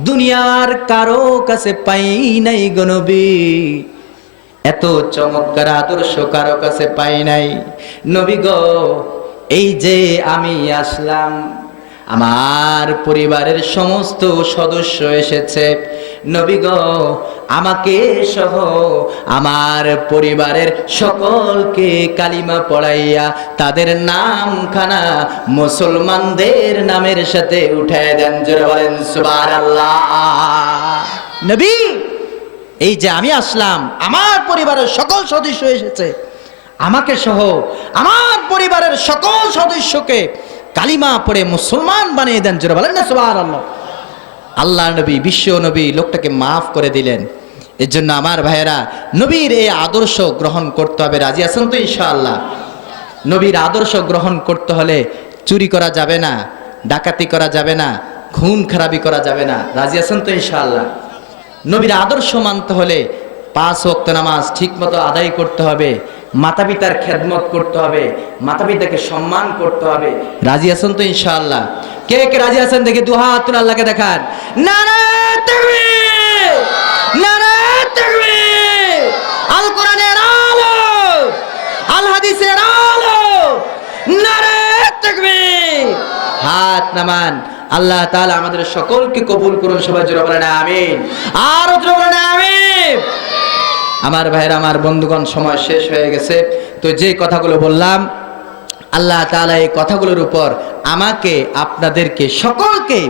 দুনিয়ার কারো কাছে পাই নাই গো নবী, এত চমৎকার আদর্শ কারো কাছে পাই নাই। নবী গো, এই যে আমি আসলাম, আমার পরিবারের সমস্ত সদস্য এসেছে, নবী গো আমাকে সহ আমার পরিবারের সকলকে কালিমা পড়াইয়া তাদের নামখানা মুসলমানদের নামের সাথে উঠায় দেন। জোরে বলেন সুবহানাল্লাহ। নবী, এই যে আমি আসলাম, আমার পরিবারের সকল সদস্য এসেছে, আমাকে সহ আমার পরিবারের সকল সদস্যকে কালিমা পড়ে মুসলমান বানিয়ে দেন। জোরে বলেন না সুবহানাল্লাহ। আল্লাহ নবী, বিশ্ব নবী লোকটাকে মাফ করে দিলেন। এর জন্য আমার ভাইয়েরা, নবীর এই আদর্শ গ্রহণ করতে হবে। রাজি আছেন তো ইনশাআল্লাহ? নবীর আদর্শ গ্রহণ করতে হলে চুরি করা যাবে না, ডাকাতি করা যাবে না, খুন খারাপি করা যাবে না। রাজি আছেন তো ইনশাআল্লাহ? নবীর আদর্শ মানতে হলে 5 ওয়াক্ত নামাজ ঠিক মতো আদায় করতে হবে, মাতা পিতার খেদমত করতে হবে, মাতা পিতাকে সম্মান করতে হবে। রাজি আছেন তো ইনশাআল্লাহ? কে কে রাজি আছেন দেখে দু হাত তুলে আল্লাহকে দেখান। নারায়ে তাকবীর, নারায়ে তাকবীর। আল কোরআনের আলো, আল হাদিসের আলো, নারায়ে তাকবীর। হাত নামান। আল্লাহ তাআলা আমাদের সকলকে কবুল করুন। সবাই জোরে বলেন আমিন। আর জোরে বলেন আমিন। আমার ভাইরা, আমার বন্ধুগণ, সময় শেষ হয়ে গেছে। তো যে কথাগুলো বললাম, আল্লাহ তাআলা এই কথাগুলোর উপর আমাকে, আপনাদেরকে, সকলকে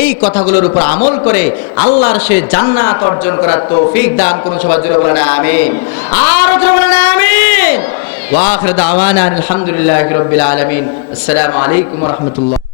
এই কথাগুলোর উপর আমল করে আল্লাহর সে জান্নাত অর্জন করার তৌফিক দান করুন। সবাই জোরে বলেন আমিন। আর জোরে বলেন আমিন। ওয়া আখিরু দাওয়ানা আলহামদুলিল্লাহি রাব্বিল আলামিন। আসসালামু আলাইকুম ওয়া রাহমাতুল্লাহ।